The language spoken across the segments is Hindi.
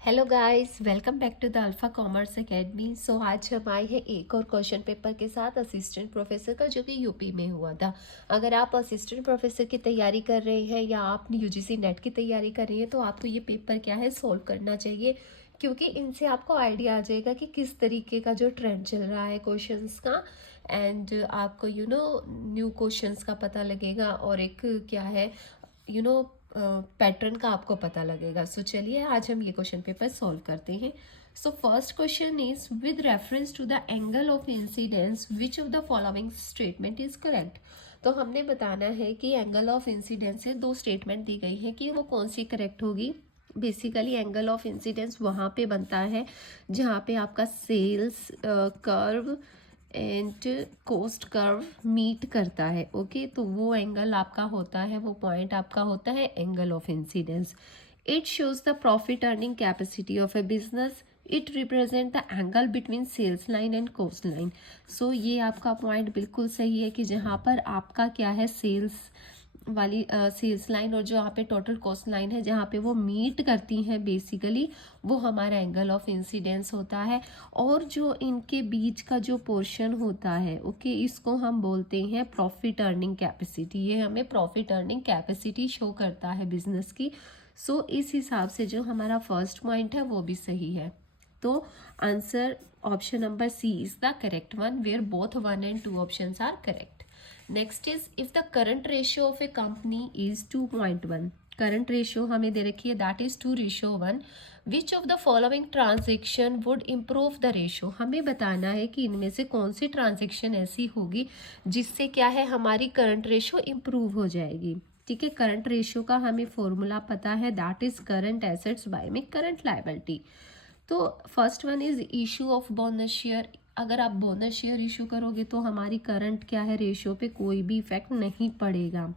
Hello guys, welcome back to the Alpha Commerce Academy. So आज हम आए हैं एक और क्वेश्चन पेपर के साथ असिस्टेंट प्रोफेसर का, जो कि यूपी में हुआ था। अगर आप असिस्टेंट प्रोफेसर की तैयारी कर रहे हैं या आप यूजीसी नेट की तैयारी कर रही हैं तो आपको ये पेपर क्या है सॉल्व करना चाहिए, क्योंकि इनसे आपको आइडिया आ जाएगा कि किस तरीके का जो ट्रेंड चल रहा है क्वेश्चंस का। एंड आपको न्यू क्वेश्चंस का पता लगेगा और एक क्या है यू नो पैटर्न का आपको पता लगेगा। सो चलिए आज हम ये क्वेश्चन पेपर सॉल्व करते हैं। So first question is with reference to the angle of incidence which of the following statement is correct. तो हमने बताना है कि एंगल ऑफ इंसिडेंस से दो स्टेटमेंट दी गई है कि वो कौन सी करेक्ट होगी। बेसिकली एंगल ऑफ इंसिडेंस वहाँ पे बनता है जहाँ पे आपका sales curve and cost curve meet करता है। ओके, तो वो एंगल आपका होता है, वो पॉइंट आपका होता है angle of incidence. It shows the profit earning capacity of a business. It represent the angle between sales line and cost line. So ये आपका पॉइंट बिल्कुल सही है कि जहाँ पर आपका क्या है सेल्स वाली सेल्स लाइन और जो यहाँ पे टोटल कॉस्ट लाइन है जहाँ पे वो मीट करती हैं, बेसिकली वो हमारा एंगल ऑफ इंसिडेंस होता है। और जो इनके बीच का जो पोर्शन होता है, ओके, इसको हम बोलते हैं प्रॉफिट अर्निंग कैपेसिटी। ये हमें प्रॉफिट अर्निंग कैपेसिटी शो करता है बिजनेस की। सो इस हिसाब से जो हमारा फर्स्ट पॉइंट है वो भी सही है। तो answer option number C is the correct one, where both 1 and 2 options are correct. Next is if the current ratio of a company is 2.1। Current ratio हमें दे रखी है, that is 2:1। Which of the following transaction would improve the ratio. हमें बताना है कि इनमें से कौन सी ट्रांजेक्शन ऐसी होगी जिससे क्या है हमारी करंट रेशियो इम्प्रूव हो जाएगी। ठीक है, करंट रेशियो का हमें फॉर्मूला पता है, that is current assets bye में करंट लायबिलिटी। तो first one is issue of bonus share. अगर आप बोनस शेयर इशू करोगे तो हमारी करंट क्या है रेशियो पे कोई भी इफेक्ट नहीं पड़ेगा।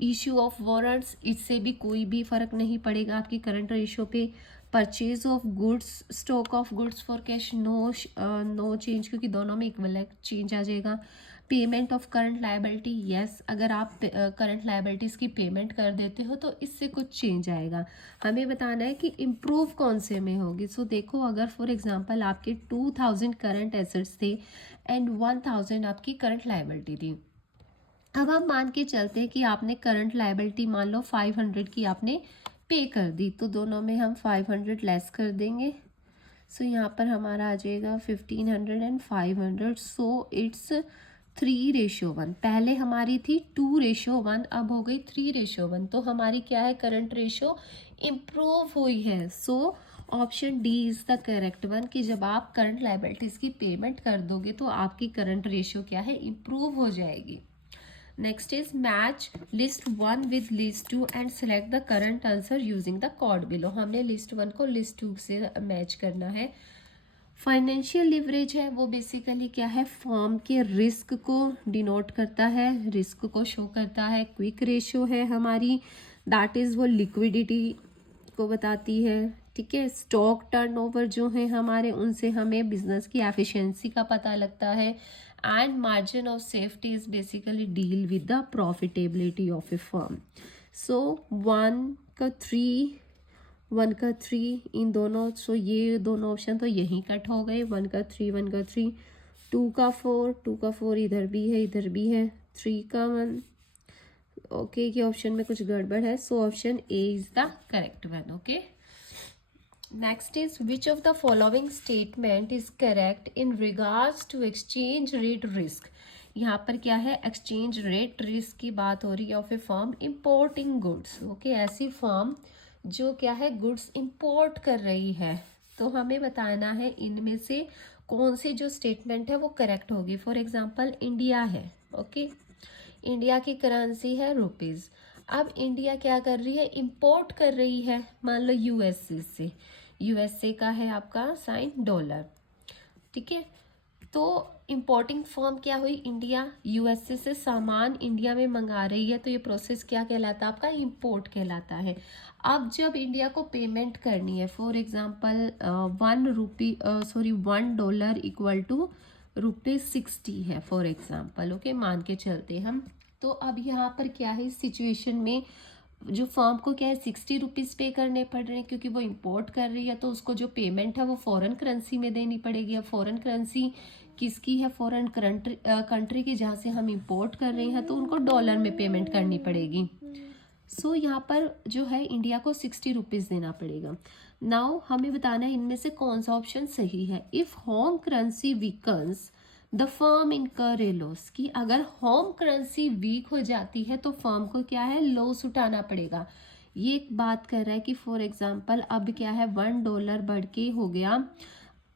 इशू ऑफ वारंट्स, इससे भी कोई भी फर्क नहीं पड़ेगा आपकी करंट रेशियो पे। Purchase of goods, stock of goods for cash, no change, क्योंकि दोनों में इक्वल चेंज आ जाएगा। Payment of current liability, yes, अगर आप करंट लायबिलिटीज़ की पेमेंट कर देते हो तो इससे कुछ चेंज आएगा। हमें बताना है कि इम्प्रूव कौन से में होगी। सो देखो, अगर फॉर एग्जांपल आपके 2000 करंट एसेट्स थे एंड 1000 आपकी करंट लायबिलिटी थी। अब हम मान के चलते हैं कि आपने करंट लायबिलिटी मान लो 500 की आपने पे कर दी, तो दोनों में हम 500 लेस कर देंगे। सो यहाँ पर हमारा आ जाएगा 1500 एंड 500। So it's 3:1। पहले हमारी थी 2:1, अब हो गई 3:1। तो हमारी क्या है करंट रेशियो इम्प्रूव हुई है। So option D is the correct one, कि जब आप करंट लायबिलिटीज़ की पेमेंट कर दोगे तो आपकी करंट रेशियो क्या है इम्प्रूव हो जाएगी। Next is match list 1 with list 2 and select the current answer using the code below. हमने लिस्ट 1 को लिस्ट 2 से मैच करना है। फाइनेंशियल लिवरेज है, वो बेसिकली क्या है फर्म के रिस्क को डिनोट करता है, रिस्क को शो करता है। क्विक रेशियो है हमारी, दैट इज़ वो लिक्विडिटी को बताती है। ठीक है, स्टॉक टर्नओवर जो है हमारे, उनसे हमें बिजनेस की एफिशिएंसी का पता लगता है। And margin of safety is basically deal with the profitability of a firm. So 1 का 3 इन दोनों, सो ये दोनों ऑप्शन तो यहीं कट हो गए। 1 का 3 2 का 4 इधर भी है इधर भी है। 3 का 1, ओके, ये ऑप्शन में कुछ गड़बड़ है। So option A is the correct one. Okay, next is which of the following statement is correct in regards to exchange rate risk. यहाँ पर क्या है एक्सचेंज रेट रिस्क की बात हो रही है of a firm importing goods. Okay, ऐसी फर्म जो क्या है गुड्स इंपोर्ट कर रही है। तो हमें बताना है इनमें से कौन सी जो स्टेटमेंट है वो करेक्ट होगी। फॉर एग्जांपल इंडिया है, ओके, इंडिया की करेंसी है रुपीज़। अब इंडिया क्या कर रही है इंपोर्ट कर रही है, मान लो यूएसए से, यूएसए का है आपका साइन डॉलर। ठीक है, तो इंपोर्टिंग फर्म क्या हुई इंडिया, यूएसए से सामान इंडिया में मंगा रही है, तो ये प्रोसेस क्या कहलाता है आपका इंपोर्ट कहलाता है। अब जब इंडिया को पेमेंट करनी है, फॉर एग्जांपल $1 इक्वल टू ₹60 है फॉर एग्जांपल, ओके, मान के चलते हम। तो अब यहाँ पर क्या है इस सिचुएशन में जो फर्म को क्या है 60 रुपीज़ पे करने पड़ रहे हैं क्योंकि वो इंपोर्ट कर रही है, तो उसको जो पेमेंट है वो फॉरेन करेंसी में देनी पड़ेगी। अब फॉरेन करेंसी किसकी है? फॉरेन कंट्री की, जहाँ से हम इंपोर्ट कर रहे हैं, तो उनको डॉलर में पेमेंट करनी पड़ेगी। सो यहाँ पर जो है इंडिया को 60 रुपीज़ देना पड़ेगा। नाउ हमें बताना है इनमें से कौन सा ऑप्शन सही है। If home currency weakens the firm इनकर ए लॉस, कि अगर होम करेंसी वीक हो जाती है तो फर्म को क्या है? लॉस उठाना पड़ेगा। ये एक बात कर रहा है कि फॉर एग्जांपल अब क्या है, $1 बढ़ के हो गया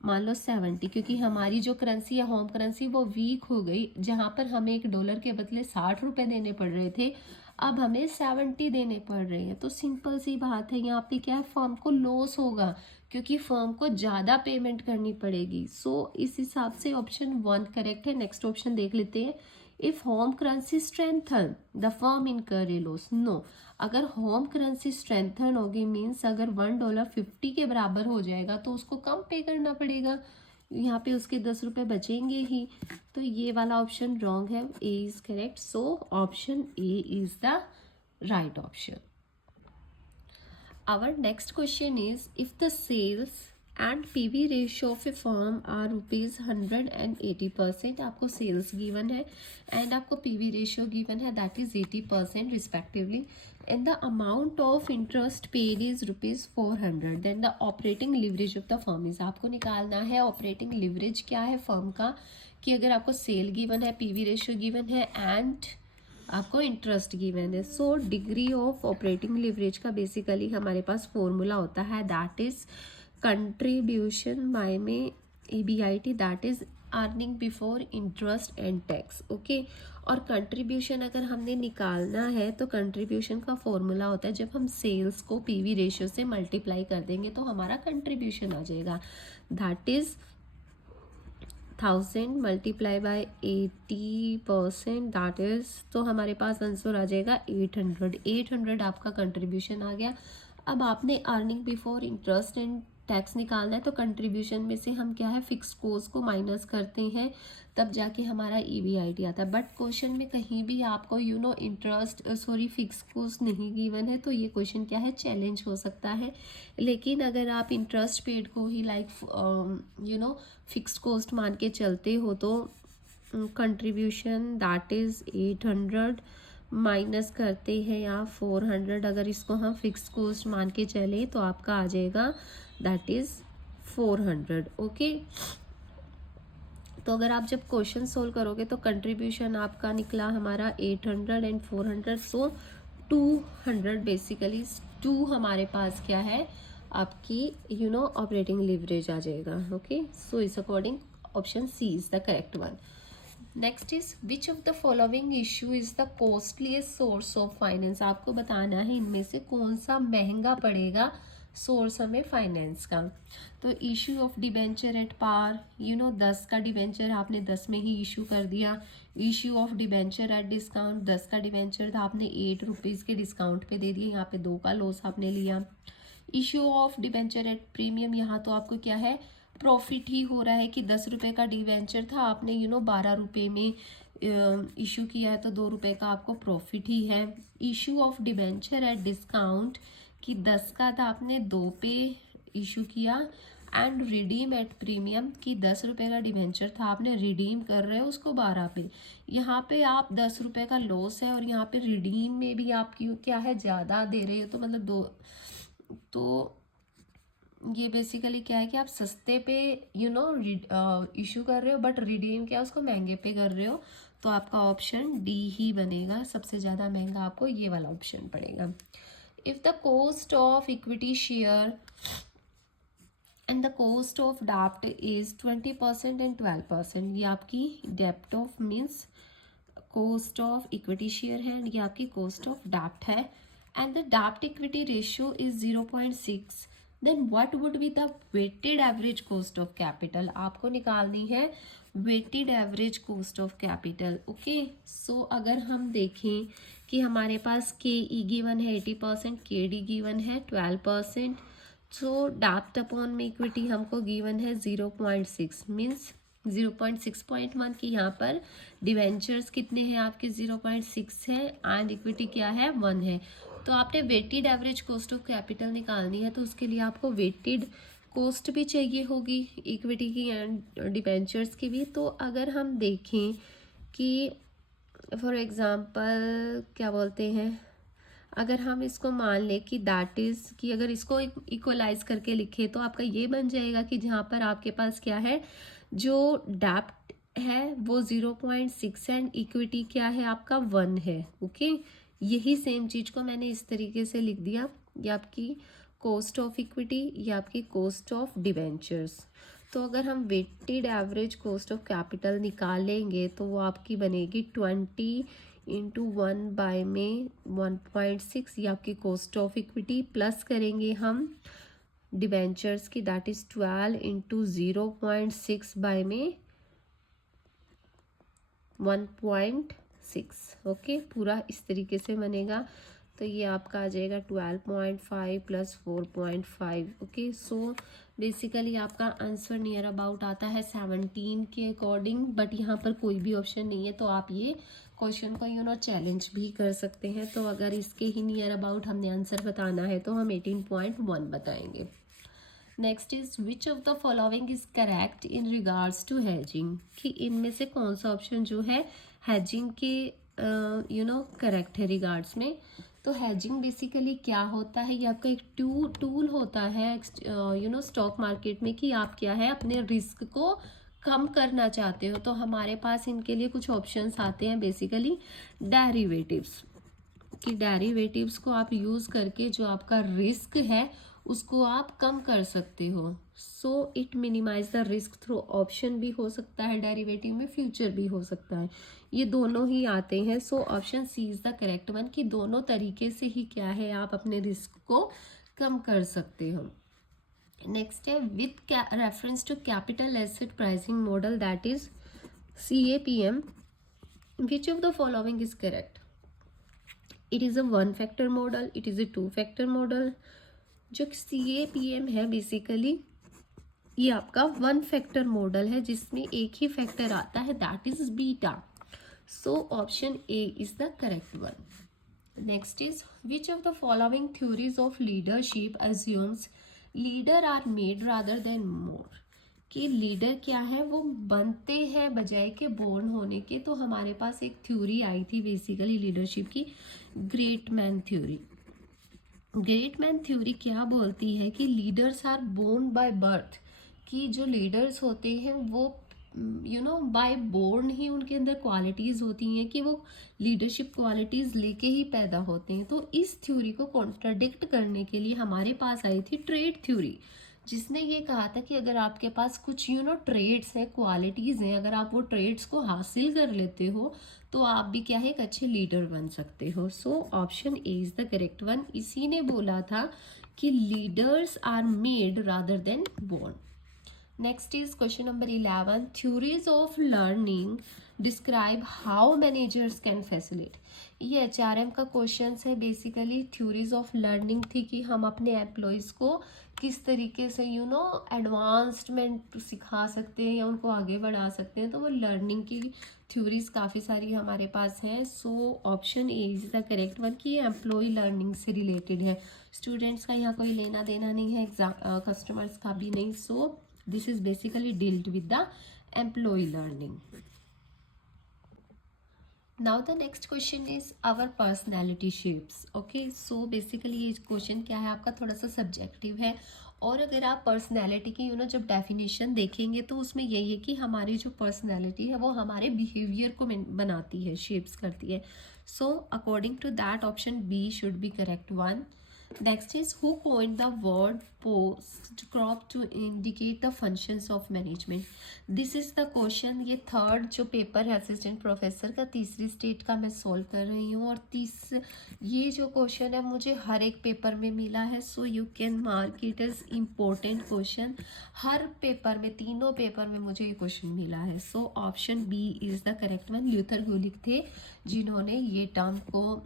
मान लो 70, क्योंकि हमारी जो करेंसी है होम करेंसी वो वीक हो गई। जहाँ पर हमें $1 के बदले 60 रुपये देने पड़ रहे थे, अब हमें 70 देने पड़ रहे हैं। तो सिंपल सी बात है, यहाँ पे क्या है, फर्म को लॉस होगा क्योंकि फर्म को ज़्यादा पेमेंट करनी पड़ेगी। सो इस हिसाब से ऑप्शन 1 करेक्ट है। नेक्स्ट ऑप्शन देख लेते हैं। If home currency strengthen the firm इनकर ए लॉस, नो। अगर होम करेंसी स्ट्रेंथन होगी मीन्स अगर $1.50 के बराबर हो जाएगा तो उसको कम पे करना पड़ेगा, यहाँ पे उसके 10 रुपये बचेंगे ही। तो ये वाला ऑप्शन रॉन्ग है, A is correct. So option A is the right option. Our next question is, if the sales and PV ratio of a firm are rupees 100 and 80%, आपको sales given है and आपको PV ratio given है that is 80% respectively, and the amount of interest paid is rupees 400, then the operating leverage of the firm is, आपको निकालना है operating leverage क्या है फर्म का, कि अगर आपको सेल गिवन है, PV रेशियो गिवन है एंड आपको इंटरेस्ट गिवन है। So degree of operating leverage का बेसिकली हमारे पास फॉर्मूला होता है, दैट इज कंट्रीब्यूशन बाय में EBIT, that is earning before interest and tax. Okay, और कंट्रीब्यूशन अगर हमने निकालना है तो कंट्रीब्यूशन का फॉर्मूला होता है, जब हम सेल्स को PV रेशियो से मल्टीप्लाई कर देंगे तो हमारा कंट्रीब्यूशन आ जाएगा, that is 1000 multiply by 80%, that is, तो हमारे पास आंसर आ जाएगा 800 आपका कंट्रीब्यूशन आ गया। अब आपने earning before interest and tax निकालना है, तो कंट्रीब्यूशन में से हम क्या है फिक्स कॉस्ट को माइनस करते हैं, तब जाके हमारा EBIT आता है। बट क्वेश्चन में कहीं भी आपको इंटरेस्ट फिक्स कॉस्ट नहीं गिवन है, तो ये क्वेश्चन क्या है, चैलेंज हो सकता है। लेकिन अगर आप इंटरेस्ट पेड को ही फिक्स कॉस्ट मान के चलते हो तो कंट्रीब्यूशन दैट इज़ 800 माइनस करते हैं यहाँ 400, अगर इसको हम फिक्स कॉस्ट मान के चले तो आपका आ जाएगा दैट इज़ 400। ओके, तो अगर आप जब क्वेश्चन सोल्व करोगे तो कंट्रीब्यूशन आपका निकला हमारा 800 एंड 400, सो 200 बेसिकली 2 हमारे पास क्या है आपकी ऑपरेटिंग लिवरेज आ जाएगा। ओके, सो इस according option C is the correct one. Next is which of the following issue is the costliest source of finance, आपको बताना है इनमें से कौन सा महंगा पड़ेगा सोर्स हमें फाइनेंस का। तो issue of debenture at par, 10 का डिबेंचर आपने 10 में ही इशू कर दिया। Issue of debenture at discount, 10 का डिबेंचर था आपने 8 रुपीज़ के डिस्काउंट पे दे दिए, यहाँ पे 2 का लॉस आपने लिया। Issue of debenture at premium, यहाँ तो आपको क्या है प्रॉफिट ही हो रहा है कि 10 रुपये का डिबेंचर था आपने 12 रुपये में इशू किया है, तो 2 रुपये का आपको प्रॉफिट ही है। Issue of debenture at discount कि 10 का था आपने 2 पे इशू किया, एंड रिडीम एट प्रीमियम कि 10 रुपये का डिबेंचर था आपने रिडीम कर रहे हो उसको 12 पे। यहाँ पे आप 10 रुपये का लॉस है और यहाँ पे रिडीम में भी आप क्यों क्या है ज़्यादा दे रहे हो, तो मतलब 2, तो ये बेसिकली क्या है कि आप सस्ते पे इशू कर रहे हो बट रिडीम क्या उसको महंगे पे कर रहे हो, तो आपका ऑप्शन डी ही बनेगा, सबसे ज़्यादा महंगा आपको ये वाला ऑप्शन पड़ेगा। If the cost of equity share and the cost of डेप्ट इज 20% एंड 12%, ये आपकी डेप्ट of means cost of equity share है एंड ये आपकी कॉस्ट ऑफ डेप्ट है, एंड द डेप्ट equity ratio is 0.6, then what would be the weighted average cost of capital, आपको निकालनी है weighted average cost of capital. Okay, so अगर हम देखें कि हमारे पास KE गिवन है 80%, KD गिवन है 12%, सो डेप्ट अपॉन में इक्विटी हमको गिवन है 0.6 मीन्स 0.6.1 की यहाँ पर डिवेंचर्स कितने हैं आपके 0.6 है एंड इक्विटी क्या है 1 है। तो आपने weighted average cost of capital निकालनी है, तो उसके लिए आपको वेटेड कॉस्ट भी चाहिए होगी इक्विटी की एंड डिबेंचर्स की भी। तो अगर हम देखें कि फॉर एग्ज़ाम्पल क्या बोलते हैं, अगर हम इसको मान लें कि दैट इज़ कि अगर इसको इक्वलाइज करके लिखें तो आपका ये बन जाएगा कि जहाँ पर आपके पास क्या है, जो डेप्ट है वो 0.6 एंड इक्विटी क्या है आपका 1 है। ओके, यही सेम चीज़ को मैंने इस तरीके से लिख दिया, ये आपकी कॉस्ट ऑफ इक्विटी, ये आपकी कॉस्ट ऑफ डिबेंचर्स। तो अगर हम weighted average cost of capital निकालेंगे तो वो आपकी बनेगी 20 इंटू 1 में 1.6, ये आपकी कॉस्ट ऑफ इक्विटी, प्लस करेंगे हम डिबेंचर्स की, दैट इज़ 12 इंटू 0.6 में 1.6। ओके, पूरा इस तरीके से बनेगा। तो ये आपका आ जाएगा 12.5 प्लस 4.5। ओके, सो बेसिकली आपका आंसर नियर अबाउट आता है 17 के अकॉर्डिंग, बट यहाँ पर कोई भी ऑप्शन नहीं है, तो आप ये क्वेश्चन को चैलेंज भी कर सकते हैं। तो अगर इसके ही नियर अबाउट हमने आंसर बताना है तो हम 18.1 बताएंगे। Next is which of the following is correct in regards to hedging, कि इनमें से कौन सा ऑप्शन जो है हैजिंग के करेक्ट है रिगार्ड्स में। तो हैजिंग बेसिकली क्या होता है, ये आपका एक टूल होता है स्टॉक मार्केट में, कि आप क्या है अपने रिस्क को कम करना चाहते हो। तो हमारे पास इनके लिए कुछ ऑप्शंस आते हैं बेसिकली डेरिवेटिव्स, कि डेरिवेटिव्स को आप यूज़ करके जो आपका रिस्क है उसको आप कम कर सकते हो। So it minimise the risk through option भी हो सकता है डेरिवेटिव में, फ्यूचर भी हो सकता है, ये दोनों ही आते हैं। So option C is the correct one, कि दोनों तरीके से ही क्या है आप अपने रिस्क को कम कर सकते हो। नेक्स्ट है with reference to capital asset pricing model, that is CAPM, which of the following is correct. It is a 1 factor model, it is a 2 factor model. जो CAPM है बेसिकली ये आपका 1 फैक्टर मॉडल है जिसमें एक ही फैक्टर आता है, that is beta. So option A is the correct one. Next is which of the following theories of leadership assumes leader are made rather than more, कि लीडर क्या है वो बनते हैं बजाय के बोर्न होने के। तो हमारे पास एक थ्योरी आई थी बेसिकली लीडरशिप की, great man theory. Great man theory क्या बोलती है कि leaders are born by birth, कि जो लीडर्स होते हैं वो बाय बोर्न ही उनके अंदर क्वालिटीज़ होती हैं कि वो लीडरशिप क्वालिटीज़ लेके ही पैदा होते हैं। तो इस थ्योरी को कॉन्ट्राडिक्ट करने के लिए हमारे पास आई थी ट्रेड थ्योरी, जिसने ये कहा था कि अगर आपके पास कुछ ट्रेड्स हैं, क्वालिटीज़ हैं, अगर आप वो ट्रेड्स को हासिल कर लेते हो तो आप भी क्या है एक अच्छे लीडर बन सकते हो। So option A is the correct one. इसी ने बोला था कि leaders are made rather than born. Next is question number 11, theories of learning describe how managers can facilitate. ये HRM का क्वेश्चन है बेसिकली। थ्योरीज ऑफ लर्निंग थी कि हम अपने एम्प्लॉयज़ को किस तरीके से एडवांसमेंट सिखा सकते हैं या उनको आगे बढ़ा सकते हैं। तो वो लर्निंग की थ्योरीज काफ़ी सारी हमारे पास हैं। So option A is the correct one, कि ये एम्प्लॉय लर्निंग से रिलेटेड है। स्टूडेंट्स का यहाँ कोई लेना देना नहीं है, एग्जाम कस्टमर्स का भी नहीं। सो this is basically dealt with the employee learning. Now the next question is our personality shapes. Okay, so basically ये क्वेश्चन क्या है आपका थोड़ा सा सब्जेक्टिव है, और अगर आप पर्सनैलिटी की जब डेफिनेशन देखेंगे तो उसमें यही है कि हमारी जो पर्सनैलिटी है वो हमारे बिहेवियर को बनाती है, शेप्स करती है। So according to that option B should be correct one. Next is who coined the word post crop to indicate the functions of management. This is the question। ये थर्ड जो पेपर है असिस्टेंट प्रोफेसर का, तीसरी स्टेट का मैं सॉल्व कर रही हूँ, और ये जो क्वेश्चन है मुझे हर एक पेपर में मिला है। So you can mark it as important question. हर पेपर में, तीनों पेपर में मुझे ये क्वेश्चन मिला है। So option B is the correct one. Luther Gulick थे जिन्होंने ये टर्म को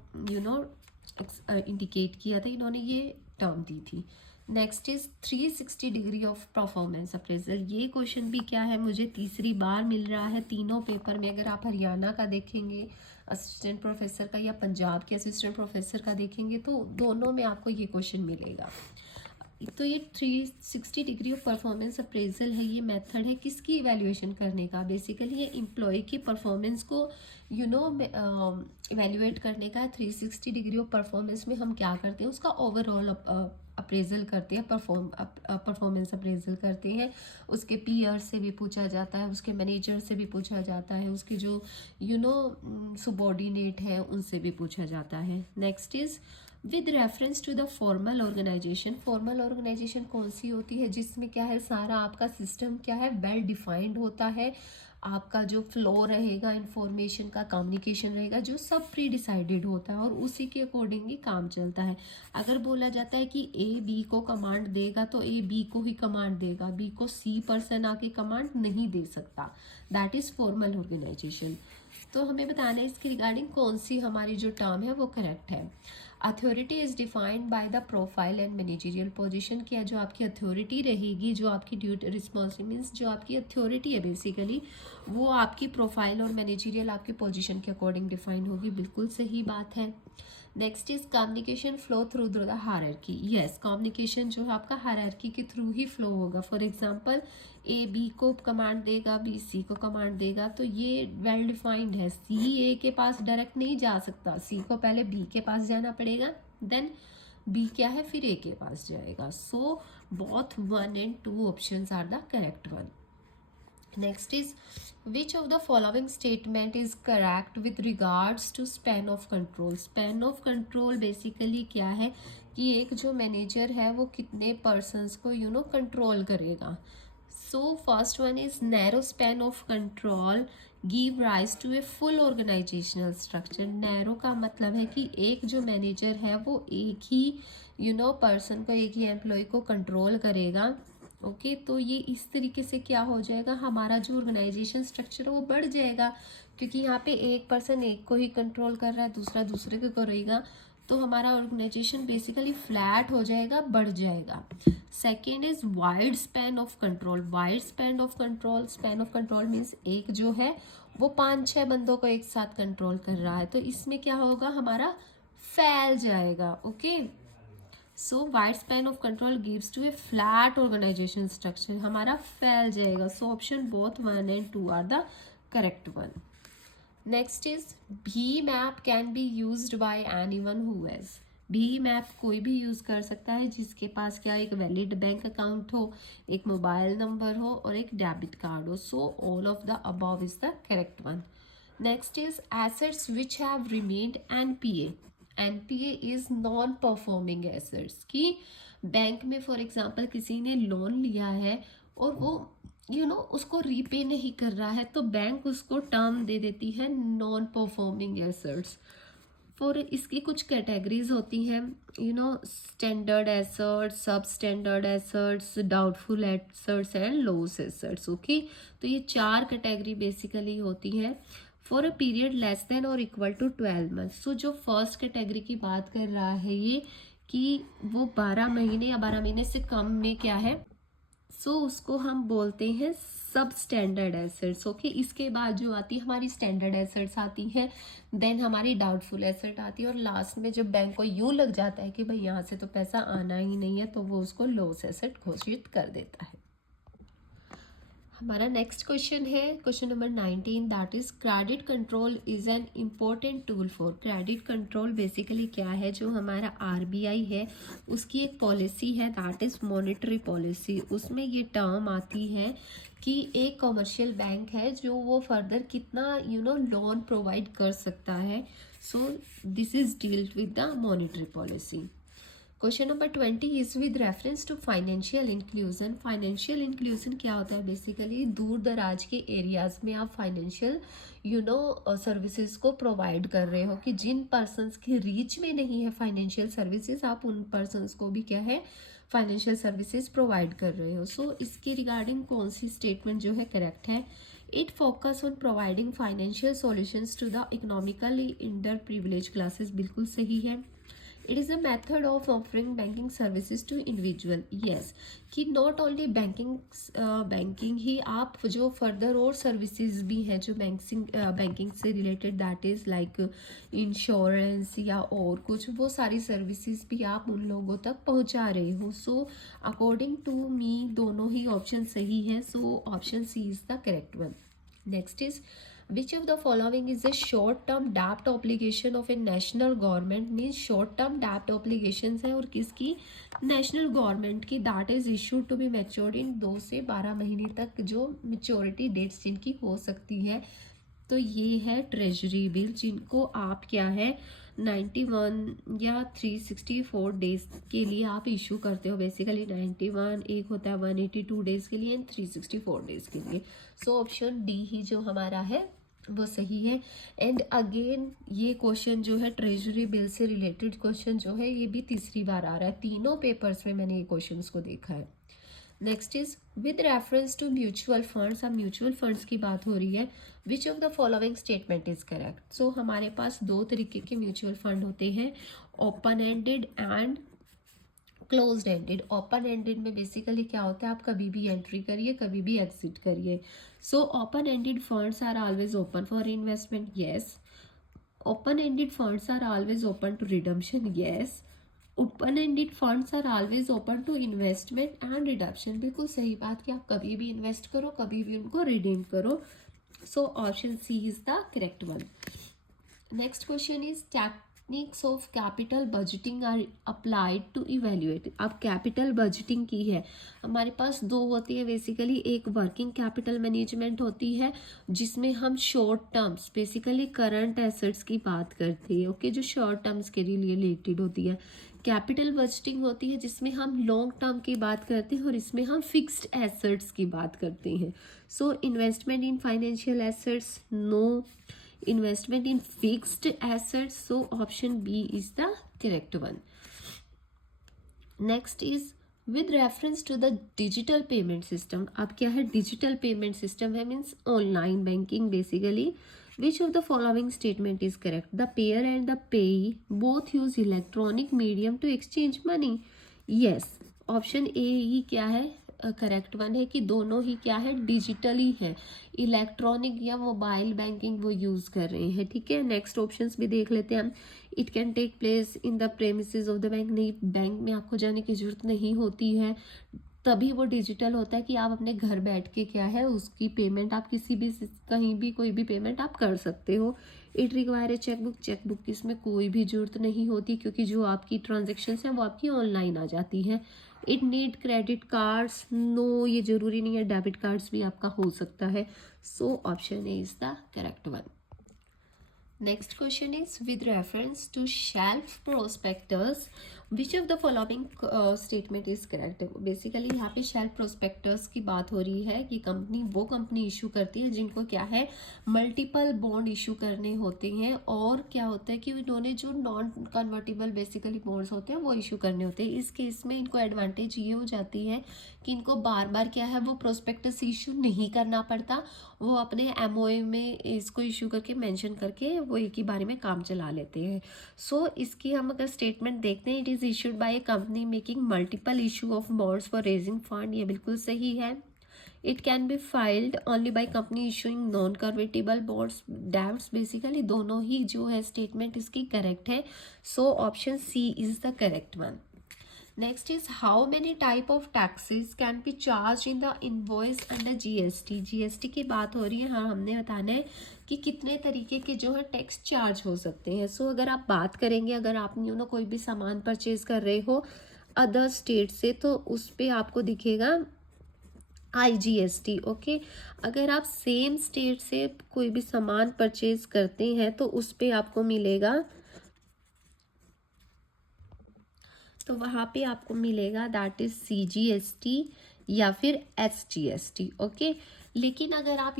इंडिकेट किया था, इन्होंने ये टर्म दी थी। Next is 360 degree of performance appraisal. ये क्वेश्चन भी क्या है, मुझे तीसरी बार मिल रहा है तीनों पेपर में। अगर आप हरियाणा का देखेंगे असिस्टेंट प्रोफेसर का या पंजाब के असिस्टेंट प्रोफेसर का देखेंगे तो दोनों में आपको ये क्वेश्चन मिलेगा। तो ये 360 डिग्री ऑफ परफॉर्मेंस अप्रेजल है, ये मेथड है किसकी इवैल्यूएशन करने का, बेसिकली ये एम्प्लॉय की परफॉर्मेंस को इवैल्यूएट करने का है। 360 डिग्री ऑफ परफॉर्मेंस में हम क्या करते हैं, उसका ओवरऑल अप्रेजल करते हैं, परफॉर्मेंस अप्रेजल करते हैं। उसके पीयर से भी पूछा जाता है, उसके मैनेजर से भी पूछा जाता है, उसके जो सबॉर्डिनेट है उनसे भी पूछा जाता है। Next is with reference to the formal organisation. Formal organisation कौन सी होती है, जिसमें क्या है सारा आपका सिस्टम क्या है वेल डिफाइंड होता है, आपका जो फ्लो रहेगा इंफॉर्मेशन का, कम्युनिकेशन रहेगा, जो सब प्री डिसाइडेड होता है और उसी के अकॉर्डिंग ही काम चलता है। अगर बोला जाता है कि ए बी को कमांड देगा तो ए बी को ही कमांड देगा, बी को सी पर्सन आके कमांड नहीं दे सकता। That is formal organisation. तो हमें बताना है इसके रिगार्डिंग कौन सी हमारी जो टर्म है वो करेक्ट है। Authority is defined by the profile and managerial position. क्या जो आपकी अथॉरिटी रहेगी, जो आपकी ड्यूटी रिस्पॉन्सिबिलिटी मीन्स जो आपकी अथॉरिटी है बेसिकली, वो आपकी प्रोफाइल और मैनेजरियल आपकी पोजीशन के अकॉर्डिंग डिफाइन होगी। बिल्कुल सही बात है। Next is communication flow through the hierarchy. Yes, communication जो है आपका हायरार्की के थ्रू ही फ्लो होगा। फॉर एग्जांपल ए बी को कमांड देगा, बी सी को कमांड देगा, तो ये वेल डिफाइंड है। सी ए के पास डायरेक्ट नहीं जा सकता, सी को पहले बी के पास जाना पड़ेगा, देन बी क्या है फिर ए के पास जाएगा। So both 1 and 2 options are the correct one. Next is which of the following statement is correct with regards to span of control। span of control basically क्या है कि एक जो मैनेजर है वो कितने पर्सन्स को कंट्रोल करेगा। So first one is narrow span of control give rise to a full organisational structure. Narrow का मतलब है कि एक जो मैनेजर है वो एक ही पर्सन को, एक ही एम्प्लॉय को कंट्रोल करेगा। ओके तो ये इस तरीके से क्या हो जाएगा, हमारा जो ऑर्गेनाइजेशन स्ट्रक्चर है वो बढ़ जाएगा, क्योंकि यहाँ पे एक पर्सन एक को ही कंट्रोल कर रहा है, दूसरा दूसरे को करेगा, तो हमारा ऑर्गेनाइजेशन बेसिकली फ्लैट हो जाएगा, बढ़ जाएगा। Second is wide span of control. Wide span of control, span of control means एक जो है वो 5-6 बंदों को एक साथ कंट्रोल कर रहा है, तो इसमें क्या होगा, हमारा फैल जाएगा। Okay so wide span of control gives to a flat organisation structure, हमारा फैल जाएगा। So option both 1 and 2 are the correct one. Next is भी app can be used by anyone who has. भी मैप कोई भी यूज़ कर सकता है जिसके पास क्या एक वैलिड बैंक अकाउंट हो, एक मोबाइल नंबर हो और एक डेबिट कार्ड हो। So all of the above is the correct one. Next is assets which have remained NPA. NPA is non performing assets, कि बैंक में फॉर एग्जांपल किसी ने लोन लिया है और वो उसको रीपे नहीं कर रहा है, तो बैंक उसको टर्म दे देती है नॉन परफॉर्मिंग एसेट्स। फॉर इसकी कुछ कैटेगरीज होती हैं, स्टैंडर्ड एसेट्स, सब standard assets, doubtful assets and loss assets. Okay तो ये 4 कैटेगरी बेसिकली होती हैं for a period less than और इक्वल टू 12 मंथ्स। सो जो फर्स्ट कैटेगरी की बात कर रहा है ये कि वो 12 महीने या 12 महीने से कम में क्या है, सो उसको हम बोलते हैं सब स्टैंडर्ड एसेट्स। ओके इसके बाद जो आती है हमारी स्टैंडर्ड एसेट्स आती हैं, देन हमारी डाउटफुल एसेट आती है, और लास्ट में जब बैंक को यूँ लग जाता है कि भाई यहाँ से तो पैसा आना ही नहीं है, तो वो उसको लॉस एसेट घोषित कर देता है। हमारा नेक्स्ट क्वेश्चन है question number 19, that is credit control is an important tool for. Credit control basically क्या है, जो हमारा आरबीआई है उसकी एक पॉलिसी है दैट इज मॉनेटरी पॉलिसी। उसमें ये टर्म आती है कि एक कमर्शियल बैंक है जो वो फर्दर कितना लोन प्रोवाइड कर सकता है। So this is dealt with the monetary policy. Question number 20 is with reference to financial inclusion. Financial inclusion क्या होता है, बेसिकली दूर दराज के एरियाज में आप फाइनेंशियल सर्विसेज को प्रोवाइड कर रहे हो, कि जिन पर्सनस की रीच में नहीं है फाइनेंशियल सर्विसेज, आप उन पर्सनस को भी क्या है फाइनेंशियल सर्विसेज प्रोवाइड कर रहे हो। सो इसके रिगार्डिंग कौन सी स्टेटमेंट जो है करेक्ट है, it focus on providing financial solutions to the economically under privilege classes, बिल्कुल सही है। It is a method of offering banking services to individual. Yes, कि नॉट ओनली बैंकिंग ही, आप जो फर्दर और सर्विसेज भी हैं जो बैंकिंग से related, that is like insurance या और कुछ, वो सारी सर्विसेज भी आप उन लोगों तक पहुंचा रहे हो। सो अकॉर्डिंग टू मी दोनों ही ऑप्शन सही हैं। So option C is the correct one. Next is which of the following is a short term debt obligation of a national government, means short term debt obligations है और किसकी, नेशनल गवर्नमेंट की, that is issued to be matured in 2 से 12 महीने तक जो मेच्योरिटी डेट्स जिनकी हो सकती है। तो ये है ट्रेजरी बिल, जिनको आप क्या है 91 या 364 डेज के लिए आप इशू करते हो। बेसिकली 91 एक होता है 182 डेज के लिए एंड 364 डेज के लिए। सो ऑप्शन डी ही जो हमारा है वो सही है। एंड अगेन ये क्वेश्चन जो है ट्रेजरी बिल से रिलेटेड क्वेश्चन जो है ये भी तीसरी बार आ रहा है, तीनों पेपर्स में मैंने ये क्वेश्चन को देखा है। Next is with reference to mutual funds, अब म्यूचुअल फंड्स की बात हो रही है। Which of the following statement is correct. So हमारे पास 2 तरीके के म्यूचुअल फंड होते हैं, open ended and closed ended. Open ended में बेसिकली क्या होता है, आप कभी भी एंट्री करिए कभी भी एग्जिट करिए। So open ended funds are always open for investment, yes. Open ended funds are always open to redemption, yes. Open ended funds are always open to investment and redemption, बिल्कुल सही बात कि आप कभी भी इन्वेस्ट करो कभी भी उनको रिडीम करो। So option C is the correct one. Next question is techniques of capital budgeting are applied to evaluate. अब कैपिटल बजटिंग की है, हमारे पास 2 होती है बेसिकली, एक वर्किंग कैपिटल मैनेजमेंट होती है जिसमें हम short terms basically current assets की बात करते हैं, ओके, जो शॉर्ट टर्म्स के लिए रिलेटेड होती है। कैपिटल बजटिंग होती है जिसमें हम लॉन्ग टर्म की बात करते हैं और इसमें हम फिक्स्ड एसेट्स की बात करते हैं। So investment in financial assets, no. Investment in fixed assets, so option B is the correct one. Next is with reference to the digital payment system. अब क्या है, डिजिटल पेमेंट सिस्टम है means online banking basically. Which of the following statement is correct? The payer and the payee both use electronic medium to exchange money. Yes, option A ही क्या है करेक्ट वन है कि दोनों ही क्या है डिजिटली है, इलेक्ट्रॉनिक या मोबाइल बैंकिंग वो यूज़ कर रहे हैं। ठीक है, नेक्स्ट ऑप्शंस भी देख लेते हैं हम। It can take place in the premises of the bank, नहीं बैंक में आपको जाने की जरूरत नहीं होती है, तभी वो डिजिटल होता है कि आप अपने घर बैठ के क्या है उसकी पेमेंट आप किसी भी कहीं भी कोई भी पेमेंट आप कर सकते हो। It require a chequebook, chequebook की इसमें कोई भी जरूरत नहीं होती क्योंकि जो आपकी ट्रांजेक्शन्स हैं वो आपकी ऑनलाइन आ जाती हैं। It need credit cards, no, ये ज़रूरी नहीं है, डेबिट कार्ड्स भी आपका हो सकता है। So option A is the correct one. Next question is with reference to shelf prospectus which of the following statement is correct. Basically यहाँ पे शेल्फ प्रोस्पेक्टस की बात हो रही है कि कंपनी इशू करती है जिनको क्या है मल्टीपल बॉन्ड इशू करने होते हैं, और क्या होता है कि उन्होंने जो नॉन कन्वर्टेबल बेसिकली बॉन्ड्स होते हैं वो इशू करने होते हैं। इस केस में इनको एडवांटेज ये हो जाती है कि इनको बार बार क्या है वो प्रोस्पेक्टस इशू नहीं करना पड़ता, वो अपने एमओए में इसको इशू करके मेंशन करके वो एक ही बारे में काम चला लेते हैं। सो इसकी हम अगर स्टेटमेंट देखते हैं, it is issued by a company making multiple issue of bonds for raising fund, ये बिल्कुल सही है। It can be filed only by company issuing non convertible bonds, debts, basically दोनों ही जो है स्टेटमेंट इसकी करेक्ट है। So option C is the correct one. Next is how many type of taxes can be charge in the invoice under GST. GST की बात हो रही है, हाँ हमने बताना है कि कितने तरीके के जो है टैक्स चार्ज हो सकते हैं। सो अगर आप बात करेंगे, अगर आप कोई भी सामान परचेज कर रहे हो अदर स्टेट से तो उस पर आपको दिखेगा IGST, ओके। अगर आप सेम स्टेट से कोई भी सामान परचेज करते हैं तो उस पर आपको मिलेगा, तो वहाँ पे आपको मिलेगा दैट इज CGST या फिर SGST, ओके। लेकिन अगर आप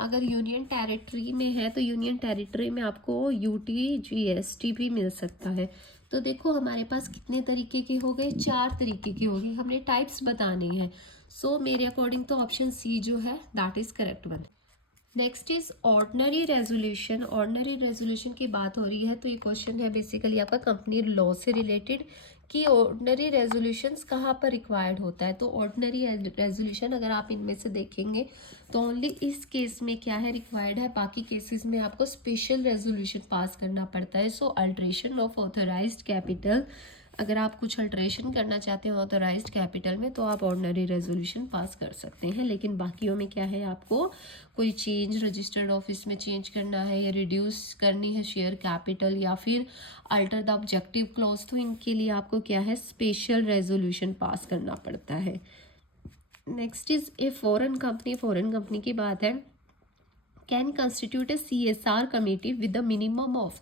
अगर यूनियन टेरिटरी में है तो यूनियन टेरिटरी में आपको UTGST भी मिल सकता है। तो देखो हमारे पास कितने तरीके के हो गए, 4 तरीके की होगी, हमने टाइप्स बताने हैं। सो मेरे अकॉर्डिंग तो ऑप्शन सी जो है that is correct one. Next is ordinary resolution. Ordinary resolution की बात हो रही है तो ये क्वेश्चन है बेसिकली आपका कंपनी लॉ से रिलेटेड कि ऑर्डनरी रेजोल्यूशंस कहाँ पर रिक्वायर्ड होता है। तो ऑर्डनरी रेजोल्यूशन अगर आप इनमें से देखेंगे तो ओनली इस केस में क्या है रिक्वायर्ड है, बाकी केसेस में आपको स्पेशल रेजोल्यूशन पास करना पड़ता है। सो अल्ट्रेशन ऑफ ऑथराइज्ड कैपिटल, अगर आप कुछ अल्ट्रेशन करना चाहते हैं ऑथराइज्ड कैपिटल में तो आप ऑर्डनरी रेजोल्यूशन पास कर सकते हैं। लेकिन बाकियों में क्या है, आपको कोई चेंज रजिस्टर्ड ऑफिस में चेंज करना है या रिड्यूस करनी है शेयर कैपिटल या फिर अल्टर द ऑब्जेक्टिव क्लॉज, तो इनके लिए आपको क्या है स्पेशल रेजोल्यूशन पास करना पड़ता है। Next is a foreign company. Foreign company की बात है, can constitute A CSR committee with the minimum of,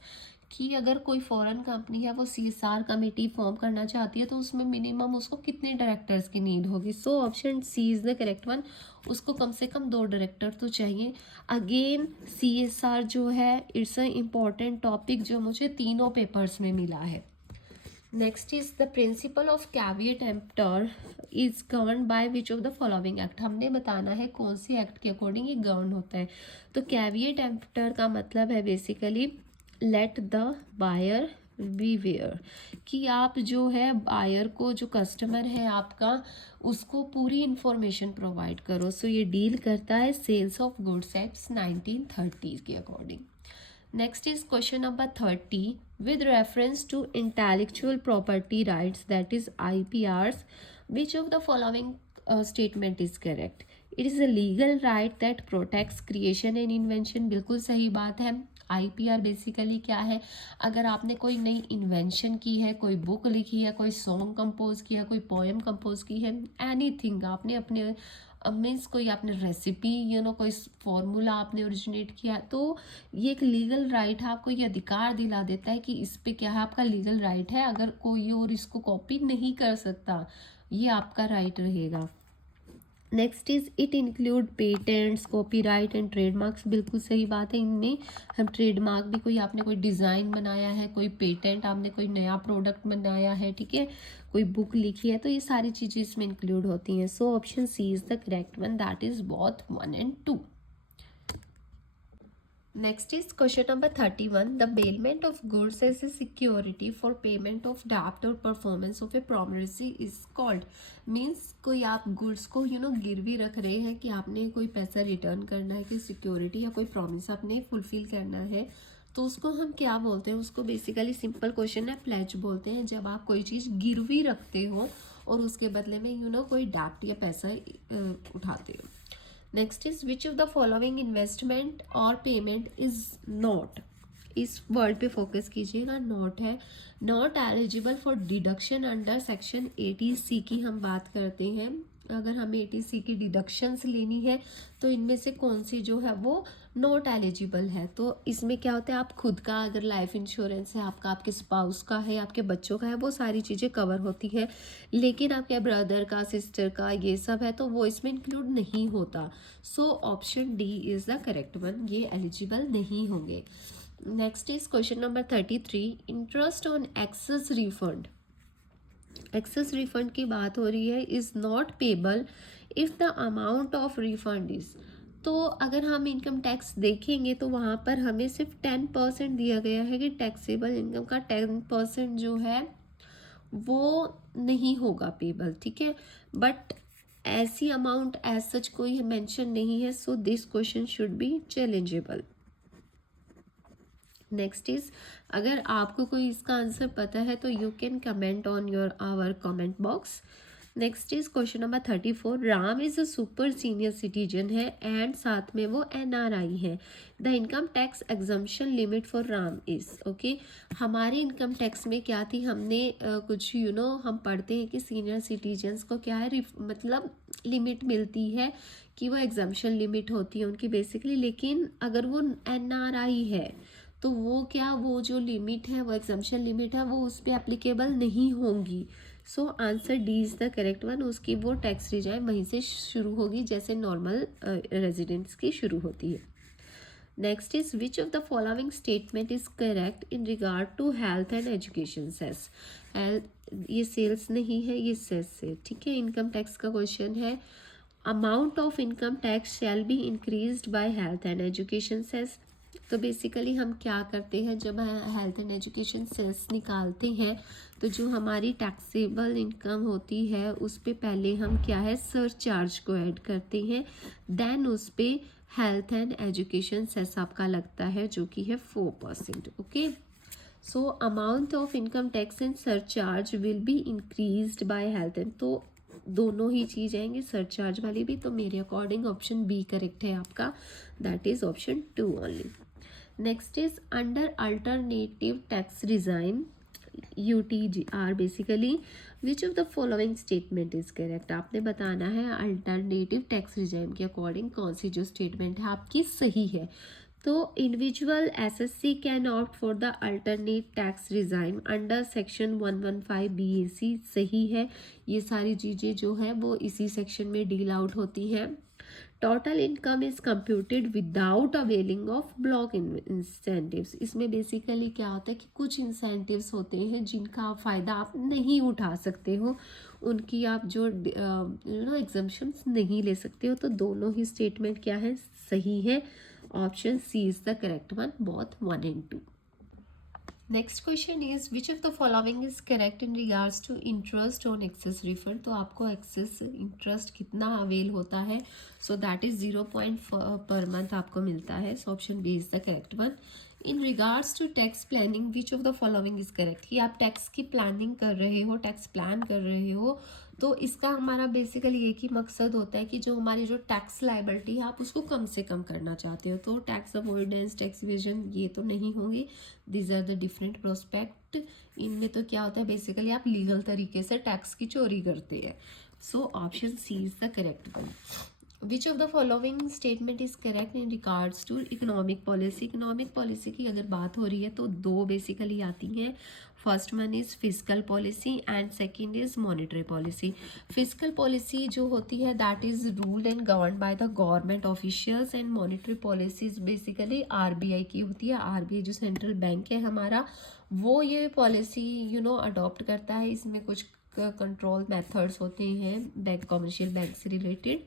कि अगर कोई फॉरेन कंपनी है वो CSR कमेटी फॉर्म करना चाहती है तो उसमें मिनिमम उसको कितने डायरेक्टर्स की नीड होगी। So option C is the correct one, उसको कम से कम 2 डायरेक्टर तो चाहिए। अगेन CSR जो है इट्स अ इम्पॉर्टेंट टॉपिक जो मुझे तीनों पेपर्स में मिला है। Next is the principle of caveat emptor is govern by which of the following act. हमने बताना है कौन सी एक्ट के अकॉर्डिंग ये गवर्न होता है। तो कैविएट एम्प्टर का मतलब है basically let the buyer beware, कि आप जो है बायर को, जो कस्टमर है आपका, उसको पूरी इंफॉर्मेशन प्रोवाइड करो। सो ये डील करता है सेल्स ऑफ गुड्स एक्ट्स 1930 के according. Next is question number 30. With reference to intellectual property rights, that is IPRs, which of the following statement is correct? It is a legal right that protects creation and invention. बिल्कुल सही बात है। IPR बेसिकली क्या है, अगर आपने कोई नई इन्वेंशन की है, कोई बुक लिखी है, कोई सॉन्ग कंपोज किया, कोई पोएम कंपोज की है, एनीथिंग आपने अपने मीन्स कोई आपने रेसिपी कोई फॉर्मूला आपने ओरिजिनेट किया, तो ये एक लीगल राइट है, आपको ये अधिकार दिला देता है कि इस पे क्या है आपका लीगल राइट है, अगर कोई और इसको कॉपी नहीं कर सकता, ये आपका राइट रहेगा। Next is it include patents, copyright and trademarks. बिल्कुल सही बात है, इनमें हम ट्रेडमार्क भी, कोई आपने कोई डिज़ाइन बनाया है, कोई पेटेंट आपने कोई नया प्रोडक्ट बनाया है, ठीक है, कोई बुक लिखी है, तो ये सारी चीज़ें इसमें इंक्लूड होती हैं। So option C is the correct one, that is both 1 and 2। Next is question number 31. The bailment of goods as a security for payment of debt or performance of a promissory is called, means कोई आप गुड्स को गिरवी रख रहे हैं कि आपने कोई पैसा रिटर्न करना है, कि सिक्योरिटी या कोई प्रॉमिस आपने फुलफिल करना है, तो उसको हम क्या बोलते हैं, उसको बेसिकली सिंपल क्वेश्चन है प्लेज बोलते हैं। जब आप कोई चीज़ गिरवी रखते हो और उसके बदले में कोई डेप्ट या पैसा उठाते हो। Next is which of the following investment और पेमेंट इज नॉट, इस वर्ड पे फोकस कीजिएगा, नॉट है, not eligible for deduction under section 80C की हम बात करते हैं। अगर हमें 80C की डिडक्शंस लेनी है तो इनमें से कौन सी जो है वो नॉट एलिजिबल है। तो इसमें क्या होता है, आप खुद का अगर लाइफ इंश्योरेंस है आपका, आपके स्पाउस का है, आपके बच्चों का है, वो सारी चीज़ें कवर होती है, लेकिन आपके ब्रदर का, सिस्टर का, ये सब है तो वो इसमें इंक्लूड नहीं होता। So option D is the correct one, ये एलिजिबल नहीं होंगे। Next is question number 33. Interest on excess refund. Excess refund की बात हो रही है, is not payable if the amount of refund is, तो अगर हम इनकम टैक्स देखेंगे तो वहाँ पर हमें सिर्फ 10% दिया गया है कि टैक्सेबल इनकम का 10% जो है वो नहीं होगा पेबल, ठीक है, बट ऐसी अमाउंट एज सच कोई मेंशन नहीं है। So this question should be challengeable. Next is, अगर आपको कोई इसका आंसर पता है तो you can comment on your our comment box. Next is question number 34. Ram is a super senior citizen है एंड साथ में वो NRI है। The income tax exemption limit for Ram is, okay, हमारे इनकम टैक्स में क्या थी, हमने कुछ हम पढ़ते हैं कि सीनियर सिटीजन्स को क्या है मतलब लिमिट मिलती है कि वो एग्जम्पशन लिमिट होती है उनकी बेसिकली, लेकिन अगर वो NRI है तो वो क्या, वो जो लिमिट है, वो एग्जम्पशन लिमिट है, वो उस पर एप्लीकेबल नहीं होंगी। So answer D is the correct one, उसकी वो टैक्स रिजाइन वहीं से शुरू होगी जैसे नॉर्मल रेजिडेंट्स की शुरू होती है। Next is which of the following statement is correct in regard to health and education cess. Health, ये सेल्स नहीं है, ये सेस है, ठीक है, इनकम टैक्स का क्वेश्चन है। Amount of income tax shall be increased by health and education cess. तो बेसिकली हम क्या करते हैं, जब हेल्थ एंड एजुकेशन सेस निकालते हैं तो जो हमारी टैक्सेबल इनकम होती है उस पे पहले हम क्या है सरचार्ज को ऐड करते हैं, देन उस पे हेल्थ एंड एजुकेशन सेस आपका लगता है जो कि है 4%। Okay, so amount of income tax and surcharge will be increased by health and, तो दोनों ही चीज़ आएंगे सरचार्ज वाली भी, तो मेरे अकॉर्डिंग ऑप्शन बी करेक्ट है आपका, that is option 2 only. Next is under alternative tax regime UTR basically which of the following statement is correct. आपने बताना है अल्टरनेटिव टैक्स रिजाइम के अकॉर्डिंग कौन सी जो स्टेटमेंट है आपकी सही है। तो individual SSC can opt for the alternate tax regime under section 115 BAC सही है। ये सारी चीज़ें जो है वो इसी सेक्शन में डील आउट होती हैं। Total income is computed without availing of block incentives. इसमें बेसिकली क्या होता है कि कुछ इंसेंटिव्स होते हैं जिनका फ़ायदा आप नहीं उठा सकते हो, उनकी आप जो एग्जम्पशंस नहीं ले सकते हो। तो दोनों ही स्टेटमेंट क्या है सही है, option C is the correct one, both 1 and 2। Next question is which of the following is correct in regards to interest on excess refund. तो आपको एक्सेस इंटरेस्ट कितना अवेल होता है, so that is 0 per month आपको मिलता है, so option B is the correct one. In regards to tax planning which of the following is correct, कि आप टैक्स की प्लानिंग कर रहे हो, टैक्स प्लान कर रहे हो, तो इसका हमारा बेसिकली एक ही मकसद होता है कि जो हमारी जो टैक्स लाइबिलिटी है आप उसको कम से कम करना चाहते हो। तो टैक्स अवॉइडेंस, टैक्स इवेजन ये तो नहीं होंगे, these are the different prospect. इनमें तो क्या होता है बेसिकली आप लीगल तरीके से टैक्स की चोरी करते हैं, so option C is the correct one. Which of the following statement is correct in regards to economic policy. Economic policy की अगर बात हो रही है तो दो बेसिकली आती हैं, first one is physical policy and second is monetary policy. Physical policy जो होती है that is ruled and govern by the government officials, and monetary policies basically RBI की होती है। RBI जो सेंट्रल बैंक है हमारा, वो ये पॉलिसी अडॉप्ट करता है। इसमें कुछ कंट्रोल मेथड्स होते हैं बैंक, कमर्शियल बैंक से रिलेटेड।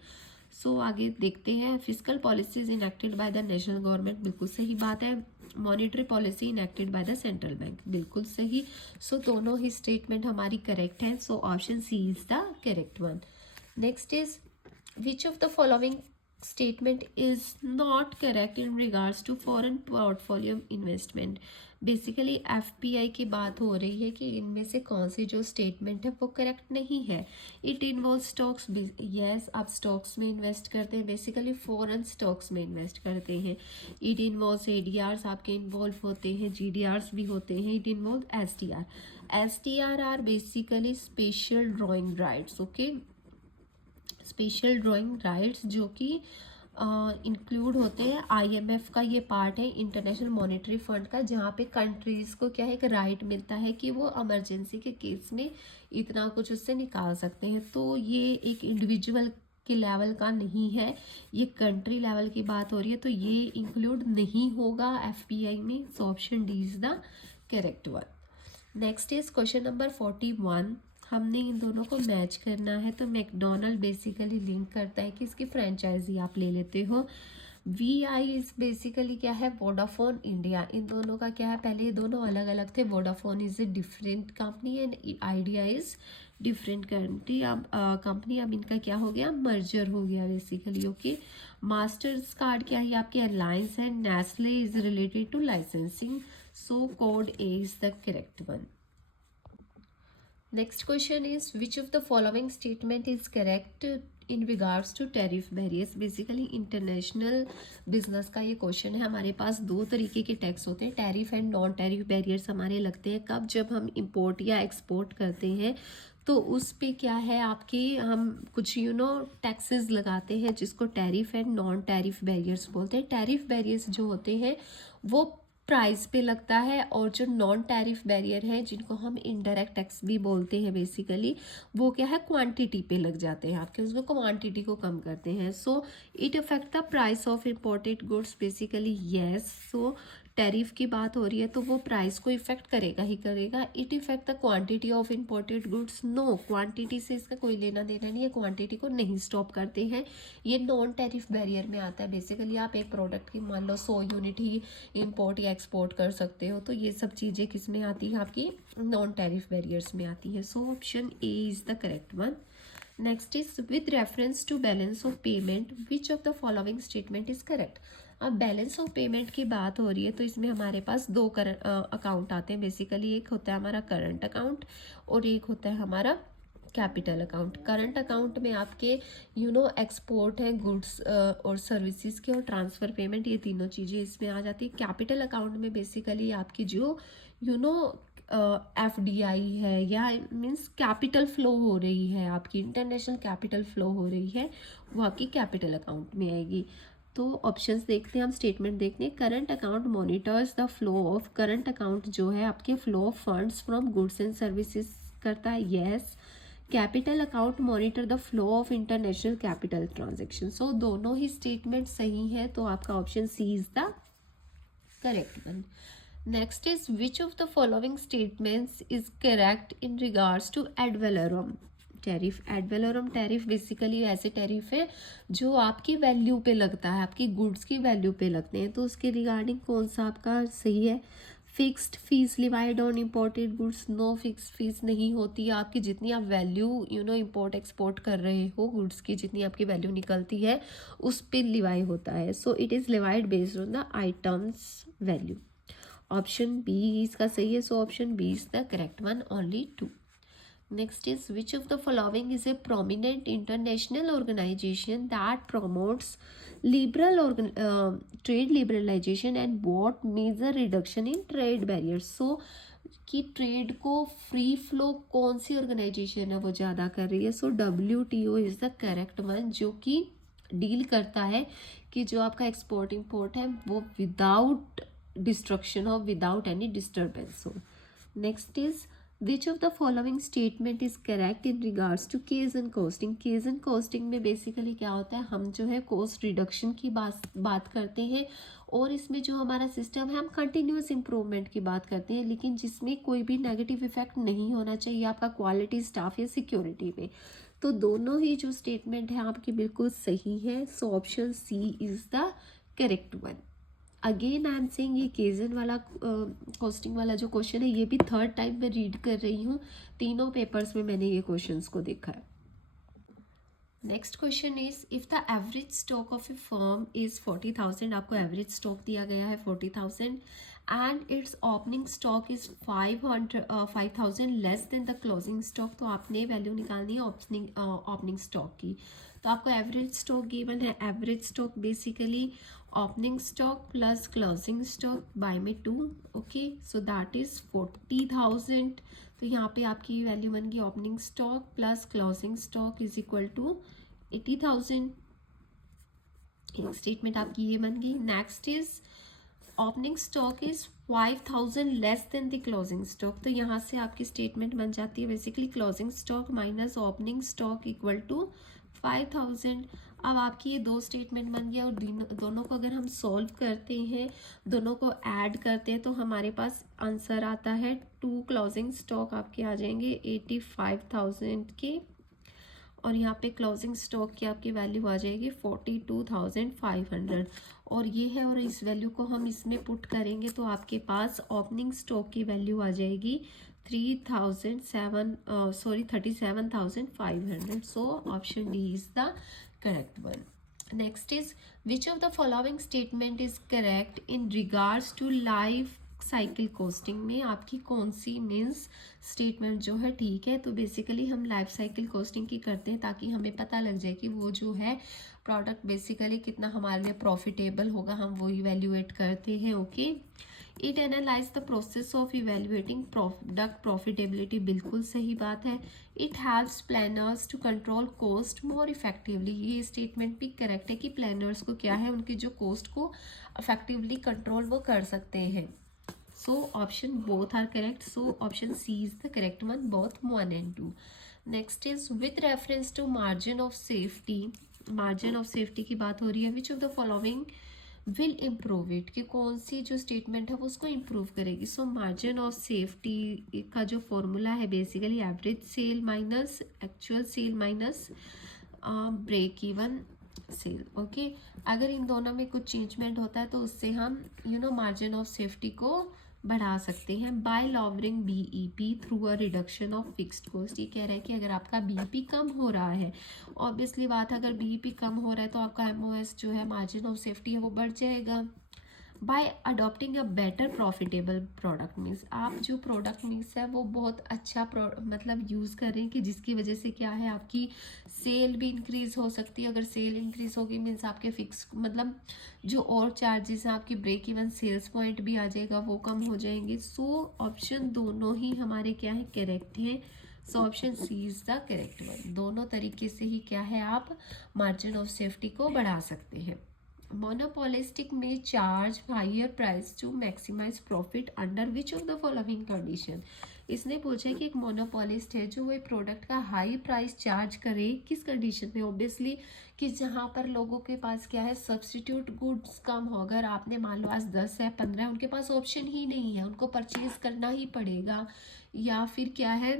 सो आगे देखते हैं, physical policies enacted by the national government, बिल्कुल सही बात है। Monetary policy enacted by the central bank, बिल्कुल सही। सो दोनों ही स्टेटमेंट हमारी करेक्ट है, so option C is the correct one. Next is which of the following statement is not correct in regards to foreign portfolio investment. Basically FPI की बात हो रही है कि इनमें से कौन सी जो स्टेटमेंट है वो करेक्ट नहीं है। इट इन्वॉल्व स्टॉक्स, यस आप स्टॉक्स में इन्वेस्ट करते हैं, बेसिकली फॉरेन स्टॉक्स में इन्वेस्ट करते हैं। इट इन्वॉल्व ADRs आपके इन्वॉल्व होते हैं, GDRs भी होते हैं। It involve STR are basically special drawing rights, okay, special drawing rights जो कि इंक्लूड होते हैं। IMF का ये पार्ट है, इंटरनेशनल मॉनेटरी फंड का, जहाँ पे कंट्रीज़ को क्या है एक राइट मिलता है कि वो इमरजेंसी के केस में इतना कुछ उससे निकाल सकते हैं। तो ये एक इंडिविजुअल के लेवल का नहीं है, ये कंट्री लेवल की बात हो रही है, तो ये इंक्लूड नहीं होगा FPI में, सो option D is the correct one. Next is question number 41। हमने इन दोनों को मैच करना है, तो मैकडोनल्ड बेसिकली लिंक करता है कि इसकी फ्रेंचाइजी आप ले लेते हो। VI इज बेसिकली क्या है वोडाफोन इंडिया। इन दोनों का क्या है, पहले ये दोनों अलग अलग थे, Vodafone is a different company and idea is different company. अब इनका क्या हो गया, मर्जर हो गया बेसिकली, ओके। मास्टर्स कार्ड क्या है, आपके अलायंस है। Nestle is related to licensing, so code A is the correct one. Next question is which of the following statement is correct in regards to tariff barriers. Basically international business का ये क्वेश्चन है। हमारे पास दो तरीके के टैक्स होते हैं, tariff and non tariff barriers हमारे लगते हैं कब, जब हम इंपोर्ट या एक्सपोर्ट करते हैं, तो उस पे क्या है आपके हम कुछ टैक्सेस लगाते हैं जिसको tariff and non tariff barriers बोलते हैं। टैरिफ बैरियर्स जो होते हैं वो प्राइस पे लगता है, और जो नॉन टैरिफ बैरियर है जिनको हम इनडायरेक्ट टैक्स भी बोलते हैं बेसिकली, वो क्या है क्वांटिटी पे लग जाते हैं आपके, उसमें क्वांटिटी को कम करते हैं। So it affect the price of imported goods basically, yes. So tariff की बात हो रही है तो वो प्राइस को इफेक्ट करेगा ही करेगा. It effect the quantity of imported goods. No, quantity से इसका कोई लेना देना नहीं है, क्वांटिटी को नहीं स्टॉप करते हैं. ये नॉन टैरिफ बैरियर में आता है. बेसिकली आप एक प्रोडक्ट की मान लो 100 यूनिट ही इम्पोर्ट या एक्सपोर्ट कर सकते हो, तो ये सब चीज़ें किस में आती है, आपकी नॉन टैरिफ बैरियर्स में आती है. So option A is the correct one. Next is with reference to balance of payment which of the following statement is correct. अब बैलेंस ऑफ पेमेंट की बात हो रही है तो इसमें हमारे पास दो अकाउंट आते हैं. बेसिकली एक होता है हमारा करंट अकाउंट और एक होता है हमारा कैपिटल अकाउंट. करंट अकाउंट में आपके एक्सपोर्ट है गुड्स और सर्विसेज के और ट्रांसफ़र पेमेंट, ये तीनों चीज़ें इसमें आ जाती है. कैपिटल अकाउंट में बेसिकली आपकी जो FDI है या मीन्स कैपिटल फ्लो हो रही है, आपकी इंटरनेशनल कैपिटल फ्लो हो रही है, वो आपकी कैपिटल अकाउंट में आएगी. तो ऑप्शंस देखते हैं हम, स्टेटमेंट देखते हैं. Current account monitors the flow of. Current account जो है आपके flow of funds from goods and services करता है. Yes. Capital account monitor the flow of international capital transaction. So दोनों ही स्टेटमेंट सही है, तो आपका option C is the correct one. Next is which of the following statements is correct in regards to ad valorem tariff. Ad valorem tariff basically ऐसे टैरिफ है जो आपकी वैल्यू पे लगता है, आपकी गुड्स की वैल्यू पे लगते हैं. तो उसके रिगार्डिंग कौन सा आपका सही है. Fixed fees levied on imported goods. No, fixed fees नहीं होती है. आपकी जितनी आप वैल्यू इम्पोर्ट एक्सपोर्ट कर रहे हो गुड्स की, जितनी आपकी वैल्यू निकलती है उस पर लिवाई होता है. So it is levied based on the items value. Option B इसका सही है. So option B is the correct one, only 2. Next is which of the following is a prominent international organization that promotes trade liberalization and what major reduction in trade barriers. So कि ट्रेड को फ्री फ्लो कौन सी ऑर्गेनाइजेशन है वो ज़्यादा कर रही है. सो WTO is the correct one, जो कि डील करता है कि जो आपका एक्सपोर्ट इम्पोर्ट है वो विदाउट डिस्ट्रक्शन हो, विदाउट एनी डिस्टर्बेंस हो. Next is which of the following statement is correct in regards to kaizen costing. Kaizen costing में बेसिकली क्या होता है, हम जो है कॉस्ट रिडक्शन की बात करते हैं और इसमें जो हमारा सिस्टम है हम कंटिन्यूस इम्प्रूवमेंट की बात करते हैं, लेकिन जिसमें कोई भी नेगेटिव इफेक्ट नहीं होना चाहिए आपका क्वालिटी, स्टाफ या सिक्योरिटी में. तो दोनों ही जो स्टेटमेंट है आपकी बिल्कुल सही है. So option C is the correct one. Again I am saying ये केजन वाला कॉस्टिंग वाला जो क्वेश्चन है ये भी थर्ड टाइम मैं रीड कर रही हूँ. तीनों पेपर्स में मैंने ये क्वेश्चंस को देखा है. Next question is if the average stock of a firm is 40,000. आपको एवरेज स्टॉक दिया गया है 40,000 and it's opening stock is 5,000 less than the closing stock. तो आपने वैल्यू निकालनी है ओपनिंग स्टॉक की. तो आपको एवरेज स्टॉक गिवन है. Average stock basically opening stock plus closing stock by में 2. Okay, so that is 40,000. तो यहाँ पे आपकी वैल्यू बन गई opening stock plus closing stock is equal to 80,000. एक स्टेटमेंट आपकी ये बन गई. Next is opening stock is 5,000 less than the closing stock. तो यहाँ से आपकी स्टेटमेंट बन जाती है basically closing stock minus opening stock equal to 5,000. अब आपकी ये दो स्टेटमेंट बन गया और दोनों को अगर हम सॉल्व करते हैं, दोनों को ऐड करते हैं तो हमारे पास आंसर आता है 2 क्लोजिंग स्टॉक आपके आ जाएंगे 85,000 के और यहाँ पे क्लोजिंग स्टॉक की आपकी वैल्यू आ जाएगी 42,500 और ये है. और इस वैल्यू को हम इसमें पुट करेंगे तो आपके पास ओपनिंग स्टॉक की वैल्यू आ जाएगी 37,500. So option D is the correct one. Next is which of the following statement is correct in regards to life cycle costing. में आपकी कौन सी मीन्स स्टेटमेंट जो है ठीक है. तो बेसिकली हम लाइफ साइकिल कॉस्टिंग की करते हैं ताकि हमें पता लग जाए कि वो जो है प्रोडक्ट बेसिकली कितना हमारे लिए प्रॉफिटेबल होगा, हम वो इवेल्युएट करते हैं. Okay, it analyse the process of evaluating product profitability. बिल्कुल सही बात है. It helps planners to control cost more effectively. ये स्टेटमेंट भी करेक्ट है कि प्लानर्स को क्या है, उनकी जो कॉस्ट को इफेक्टिवली कंट्रोल वो कर सकते हैं. So option both are correct. So option C is the correct one, both 1 and 2. Next is with reference to margin of safety. Margin of safety की बात हो रही है. Which of the following will improve it, कि कौन सी जो स्टेटमेंट है वो उसको इम्प्रूव करेगी। सो मार्जिन ऑफ सेफ्टी का जो फॉर्मूला है basically average sale minus actual sale minus break even sale. Okay, अगर इन दोनों में कुछ चेंजमेंट होता है तो उससे हम मार्जिन ऑफ सेफ्टी को बढ़ा सकते हैं by lowering BEP through a reduction of fixed cost. ये कह रहा है कि अगर आपका बीईपी कम हो रहा है, ऑब्वियसली बात है, अगर बीईपी कम हो रहा है तो आपका एमओएस जो है मार्जिन ऑफ सेफ्टी है वो बढ़ जाएगा। Bye adopting a better profitable product means आप जो प्रोडक्ट मिक्स है वो बहुत अच्छा मतलब यूज़ करें कि जिसकी वजह से क्या है आपकी सेल भी इंक्रीज हो सकती है। अगर सेल इंक्रीज होगी मीन्स आपके फिक्स मतलब जो और चार्जेस हैं, आपकी ब्रेक इवन सेल्स पॉइंट भी आ जाएगा, वो कम हो जाएंगे। सो ऑप्शन दोनों ही हमारे क्या है, करेक्ट है। So option C is the correct one. दोनों तरीके से ही क्या है, आप मार्जिन ऑफ सेफ्टी को बढ़ा सकते हैं। मोनोपोलिस्टिक में charge higher price to maximise profit under which of the following condition. इसने पूछा कि एक मोनोपोलिस्ट है जो वो प्रोडक्ट का हाई प्राइस चार्ज करे, किस कंडीशन में। ऑब्वियसली कि जहाँ पर लोगों के पास क्या है, सब्सटीट्यूट गुड्स कम हो। अगर आपने मान लो आज 10 है 15 है, उनके पास ऑप्शन ही नहीं है, उनको परचेज करना ही पड़ेगा। या फिर क्या है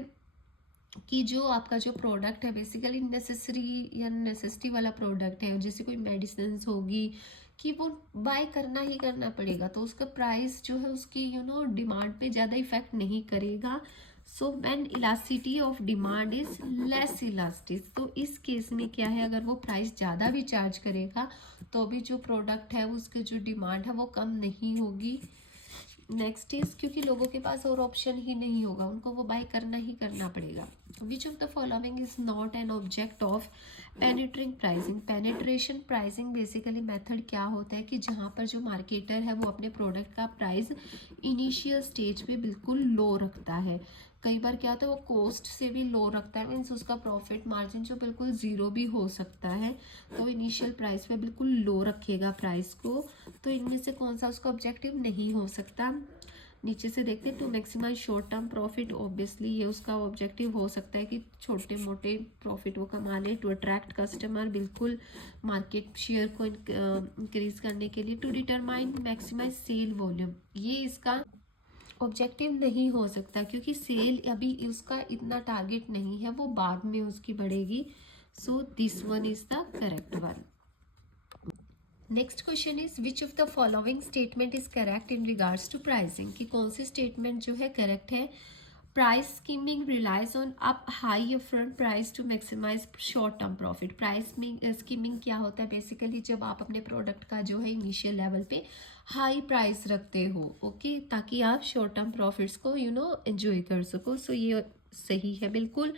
कि जो आपका जो प्रोडक्ट है बेसिकली नेसेसरी या नेसेसिटी वाला प्रोडक्ट है, जैसे कोई मेडिसिन होगी कि वो बाय करना ही करना पड़ेगा, तो उसका प्राइस जो है उसकी डिमांड पे ज़्यादा इफेक्ट नहीं करेगा। So when elasticity of demand is less elastic, तो इस केस में क्या है, अगर वो प्राइस ज़्यादा भी चार्ज करेगा तो भी जो प्रोडक्ट है उसकी जो डिमांड है वो कम नहीं होगी। नेक्स्ट इज क्योंकि लोगों के पास और ऑप्शन ही नहीं होगा, उनको वो बाय करना ही करना पड़ेगा। Which of the following is not an object of penetrating pricing. Penetration pricing basically method क्या होता है कि जहाँ पर जो मार्केटर है वो अपने प्रोडक्ट का प्राइस इनिशियल स्टेज पे बिल्कुल लो रखता है। कई बार क्या होता है वो कॉस्ट से भी लो रखता है, मीन्स उसका प्रॉफिट मार्जिन जो बिल्कुल ज़ीरो भी हो सकता है, तो इनिशियल प्राइस पे बिल्कुल लो रखेगा प्राइस को। तो इनमें से कौन सा उसका ऑब्जेक्टिव नहीं हो सकता। नीचे से देखते हैं, to maximise short term profit, obviously ये उसका ऑब्जेक्टिव हो सकता है कि छोटे मोटे प्रॉफिट वो कमा ले। टू अट्रैक्ट कस्टमर, बिल्कुल मार्केट शेयर को इंक्रीज करने के लिए। To determine maximise sale volume, ये इसका ऑब्जेक्टिव नहीं हो सकता क्योंकि सेल अभी उसका इतना टारगेट नहीं है, वो बाद में उसकी बढ़ेगी। So this one is the correct one. Next question is which of the following statement is correct in regards to pricing, कि कौन सी स्टेटमेंट जो है करेक्ट है। Price skimming relies on up high front price to maximise short term profit. Price skimming क्या होता है, बेसिकली जब आप अपने प्रोडक्ट का जो है इनिशियल लेवल पे हाई प्राइस रखते हो, ओके, ताकि आप शॉर्ट टर्म प्रॉफिट्स को एंजॉय कर सको। सो ये सही है बिल्कुल।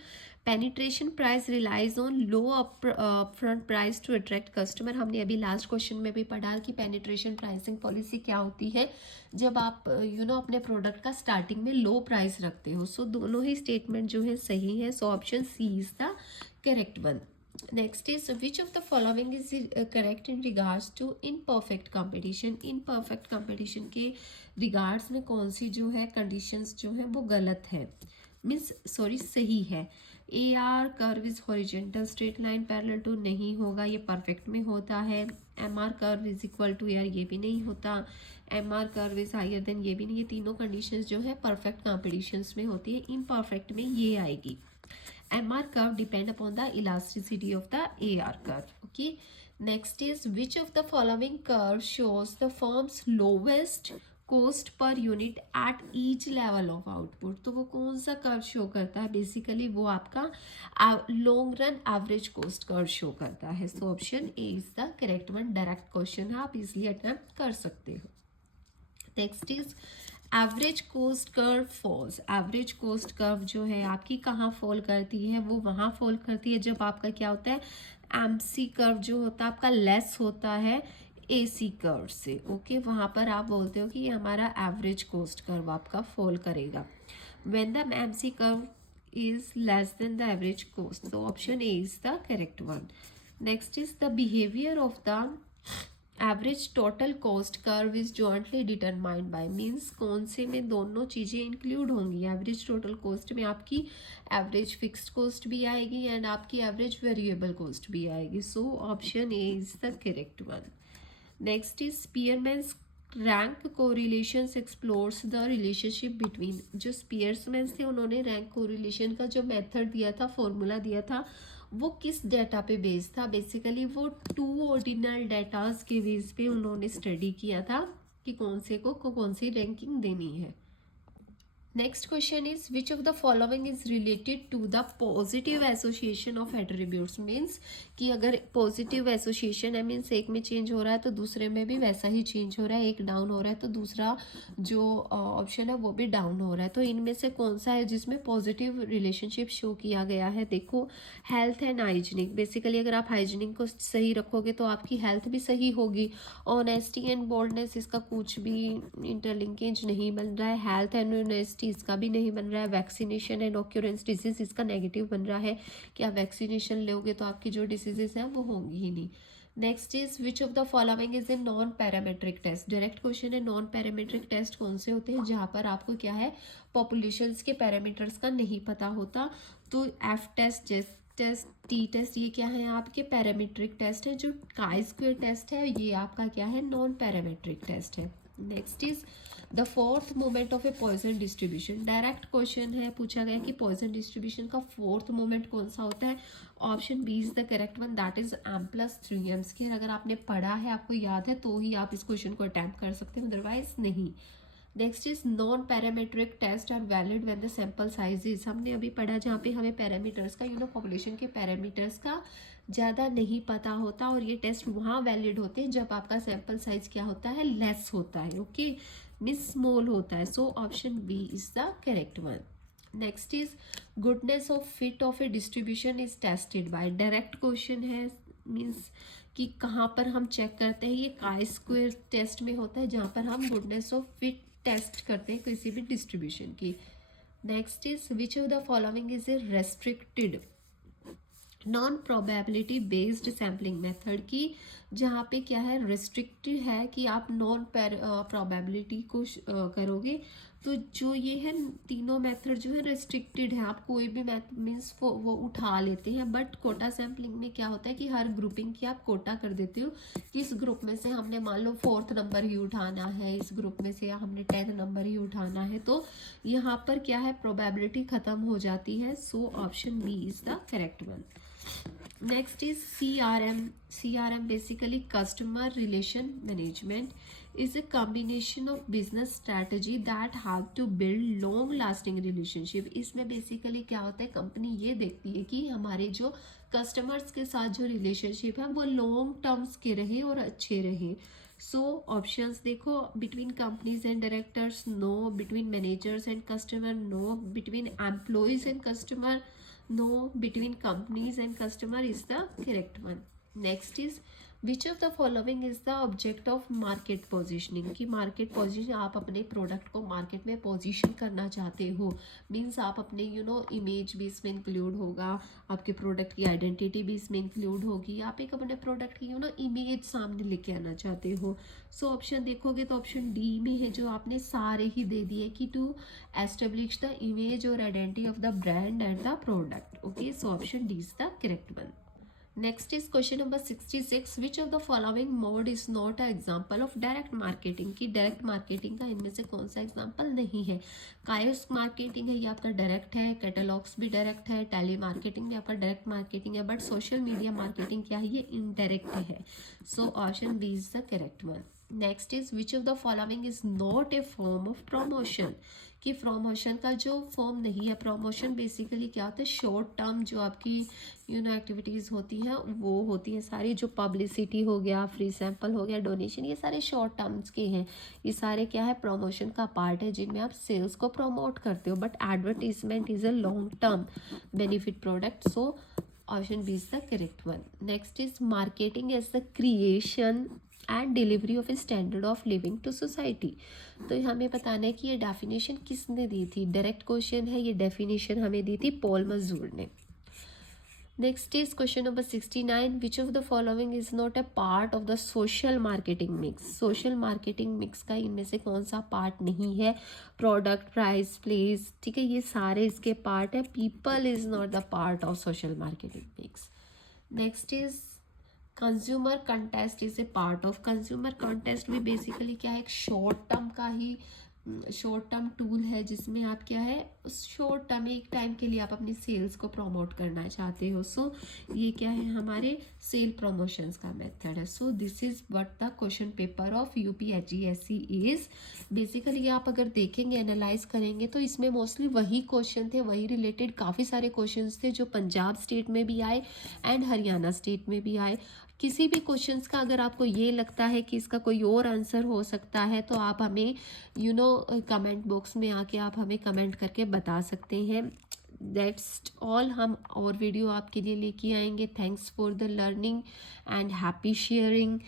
Penetration price relies on low front price to attract customer. हमने अभी लास्ट क्वेश्चन में भी पढ़ा कि पेनिट्रेशन प्राइसिंग पॉलिसी क्या होती है, जब आप अपने प्रोडक्ट का स्टार्टिंग में लो प्राइस रखते हो। सो दोनों ही स्टेटमेंट जो है सही है। So option C is the correct one. Next is which of the following is correct in regards to imperfect competition. Imperfect competition के रिगार्ड्स में कौन सी जो है कंडीशंस जो है वो गलत है, मीन्स सॉरी सही है। A R curve is horizontal straight line parallel to नहीं होगा, ये परफेक्ट में होता है। M R curve is equal to यार ये भी नहीं होता। M R curve is higher than ये भी नहीं। ये तीनों कंडीशंस जो है परफेक्ट कॉम्पिटिशन्स में होती है, इनपरफेक्ट में ये आएगी। M R curve depend upon the elasticity of the A R curve. Okay, next is which of the following curve shows the firm's lowest cost per unit at each level of output. तो वो कौन सा कर्व शो करता है, बेसिकली वो आपका long run average cost curve show करता है। So option A is the correct one. Direct question है, आप इजिली अटेम्प्ट कर सकते हो। Next is average cost curve falls. Average cost curve जो है आपकी कहाँ फॉल करती है, वो वहाँ फॉल करती है जब आपका क्या होता है, एमसी कर्व जो होता है आपका लेस होता है एसी कर्व से। ओके, वहाँ पर आप बोलते हो कि ये हमारा एवरेज कोस्ट कर्व आपका फॉल करेगा when the MC curve is less than the average cost. So option A is the correct one. Next is the behaviour of the average total cost curve is jointly determined by, means कौन से में दोनों चीज़ें इंक्लूड होंगी। एवरेज टोटल कॉस्ट में आपकी एवरेज फिक्स्ड कॉस्ट भी आएगी एंड आपकी एवरेज वेरिएबल कॉस्ट भी आएगी। सो option A is the correct one. Next is स्पीयरमैन्स rank correlations explores the relationship between. जो स्पीयरमैन्स थे उन्होंने रैंक कोरिलेशन का जो मेथड दिया था, फॉर्मूला दिया था, वो किस डेटा पे बेस्ड था? बेसिकली वो 2 ऑर्डिनल डेटाज के बेस पे उन्होंने स्टडी किया था कि कौन से को कौन सी रैंकिंग देनी है। Next question is which of the following is related to the positive association of attributes. Means कि अगर पॉजिटिव एसोसिएशन है, मीन्स एक में चेंज हो रहा है तो दूसरे में भी वैसा ही चेंज हो रहा है, एक डाउन हो रहा है तो दूसरा जो ऑप्शन है वो भी डाउन हो रहा है। तो इनमें से कौन सा है जिसमें पॉजिटिव रिलेशनशिप शो किया गया है? देखो, हेल्थ एंड हाइजीनिक। बेसिकली अगर आप हाइजीनिक को सही रखोगे तो आपकी हेल्थ भी सही होगी। ऑनेस्टी एंड बोल्डनेस, इसका कुछ भी इंटरलिंकेज नहीं बन रहा है। हेल्थ एंड ऑनेस्टी इसका भी नहीं बन रहा है। वैक्सीनेशन एंड ऑक्यूरेंस डिजीज, इसका नेगेटिव बन रहा है कि आप वैक्सीनेशन लोगे तो आपकी जो डिसीजेस हैं वो होंगी ही नहीं। Next is which of the following is a non parametric test. Direct question है, नॉन पैरामेट्रिक टेस्ट कौन से होते हैं जहाँ पर आपको क्या है, पॉपुलेशंस के पैरामीटर्स का नहीं पता होता। तो F test, test, T test, ये क्या है आपके पैरामीट्रिक टेस्ट है। जो काई स्क्वायर टेस्ट है ये आपका क्या है, नॉन पैरामेट्रिक टेस्ट है। Next is the fourth moment of a Poisson distribution. Direct question है, पूछा गया कि पॉइजन डिस्ट्रीब्यूशन का फोर्थ मोमेंट कौन सा होता है? Option B is the correct one, that is M+3M square. अगर आपने पढ़ा है, आपको याद है तो ही आप इस क्वेश्चन को अटैम्प्ट कर सकते हैं, अदरवाइज नहीं। Next is non parametric test are valid when the sample size is. हमने अभी पढ़ा जहाँ पे हमें पैरामीटर्स का, पॉपुलेशन के पैरामीटर्स का ज़्यादा नहीं पता होता, और ये टेस्ट वहाँ वैलिड होते हैं जब आपका सैंपल साइज क्या होता है, लेस होता है, ओके, मिस स्मॉल होता है। So option B is the correct one. Next is goodness of fit of a distribution is tested by. Direct question है, मीन्स कि कहाँ पर हम चेक करते हैं, ये काई स्क्वायर टेस्ट में होता है जहाँ पर हम गुडनेस ऑफ फिट टेस्ट करते हैं किसी भी डिस्ट्रीब्यूशन की। Next is which of the following is A restricted non probability based sampling method की, जहाँ पे क्या है, रिस्ट्रिक्टेड है कि आप नॉन प्रोबेबिलिटी को करोगे। तो जो ये है तीनों मेथड जो है रिस्ट्रिक्टेड है, आप कोई भी मेथड मीन्स वो उठा लेते हैं। बट कोटा सैम्पलिंग में क्या होता है कि हर ग्रुपिंग की आप कोटा कर देते हो कि इस ग्रुप में से हमने मान लो 4th नंबर ही उठाना है, इस ग्रुप में से हमने 10th नंबर ही उठाना है। तो यहाँ पर क्या है, प्रोबेबिलिटी खत्म हो जाती है। So option B is the correct one. Next is CRM. CRM basically customer relation management is a combination of business strategy that have to build long lasting relationship. इसमें basically क्या होता है, कंपनी ये देखती है कि हमारे जो कस्टमर्स के साथ जो रिलेशनशिप है वो लॉन्ग टर्म्स के रहे और अच्छे रहे। सो ऑप्शंस देखो, between companies and directors no, between managers and customer no, between employees and customer no, between companies and customer is the correct one. Next is which of the following is the object of market positioning। कि मार्केट पोजीशन, आप अपने प्रोडक्ट को मार्केट में पोजीशन करना चाहते हो, मीन्स आप अपने इमेज भी इसमें इंक्लूड होगा, आपके प्रोडक्ट की आइडेंटिटी भी इसमें इंक्लूड होगी, आप एक अपने प्रोडक्ट की इमेज सामने लेके आना चाहते हो। सो ऑप्शन देखोगे तो ऑप्शन डी में है, जो आपने सारे ही दे दिए कि टू एस्टेब्लिश द इमेज और identity of the brand and the product, okay. So option D is the correct one. Next is question number 66, which of the following mode is not a example of direct marketing. की डायरेक्ट मार्केटिंग का इनमें से कौन सा एग्जाम्पल नहीं है? कायोस मार्केटिंग है, ये आपका डायरेक्ट है, कैटलॉग्स भी डायरेक्ट है, टेली मार्केटिंग भी आपका डायरेक्ट मार्केटिंग है, बट सोशल मीडिया मार्केटिंग क्या है, ये इनडायरेक्ट है। So option B is the correct one. Next is which of the following is not a form of promotion. कि प्रमोशन का जो फॉर्म नहीं है, प्रमोशन बेसिकली क्या होता है, शॉर्ट टर्म जो आपकी एक्टिविटीज़ होती हैं वो होती हैं सारी, जो पब्लिसिटी हो गया, फ्री सैंपल हो गया, डोनेशन, ये सारे शॉर्ट टर्म्स के हैं। ये सारे क्या है, प्रमोशन का पार्ट है जिनमें आप सेल्स को प्रमोट करते हो। But advertisement is a long term benefit product. So option B is the correct one. Next is marketing as the creation and delivery of a standard of living to society. तो हमें बताना है कि ये डेफिनेशन किसने दी थी। डायरेक्ट क्वेश्चन है, ये डेफिनेशन हमें दी थी पॉल मजूर ने। Next is question number 69, which of the following is not a part of the social marketing mix. Social marketing mix का इनमें से कौन सा पार्ट नहीं है? प्रोडक्ट, प्राइस, प्लेस, ठीक है, ये सारे इसके पार्ट है। People is not the part of social marketing mix. Next is consumer contest is a part of. Consumer contest भी बेसिकली क्या है, एक शॉर्ट टर्म टूल है जिसमें आप क्या है, शॉर्ट टर्म एक टाइम के लिए आप अपनी सेल्स को प्रमोट करना चाहते हो। सो ये क्या है, हमारे सेल प्रमोशंस का मेथड है। So this is what the question paper of UPHGSC is. Basically आप अगर देखेंगे, एनालाइज करेंगे तो इसमें मोस्टली वही क्वेश्चन थे, वही रिलेटेड काफ़ी सारे क्वेश्चंस थे जो पंजाब स्टेट में भी आए एंड हरियाणा स्टेट में भी आए। किसी भी क्वेश्चंस का अगर आपको ये लगता है कि इसका कोई और आंसर हो सकता है तो आप हमें कमेंट बॉक्स में आके आप हमें कमेंट करके बता सकते हैं। That's all. हम और वीडियो आपके लिए लेके आएंगे। Thanks for the learning and happy sharing.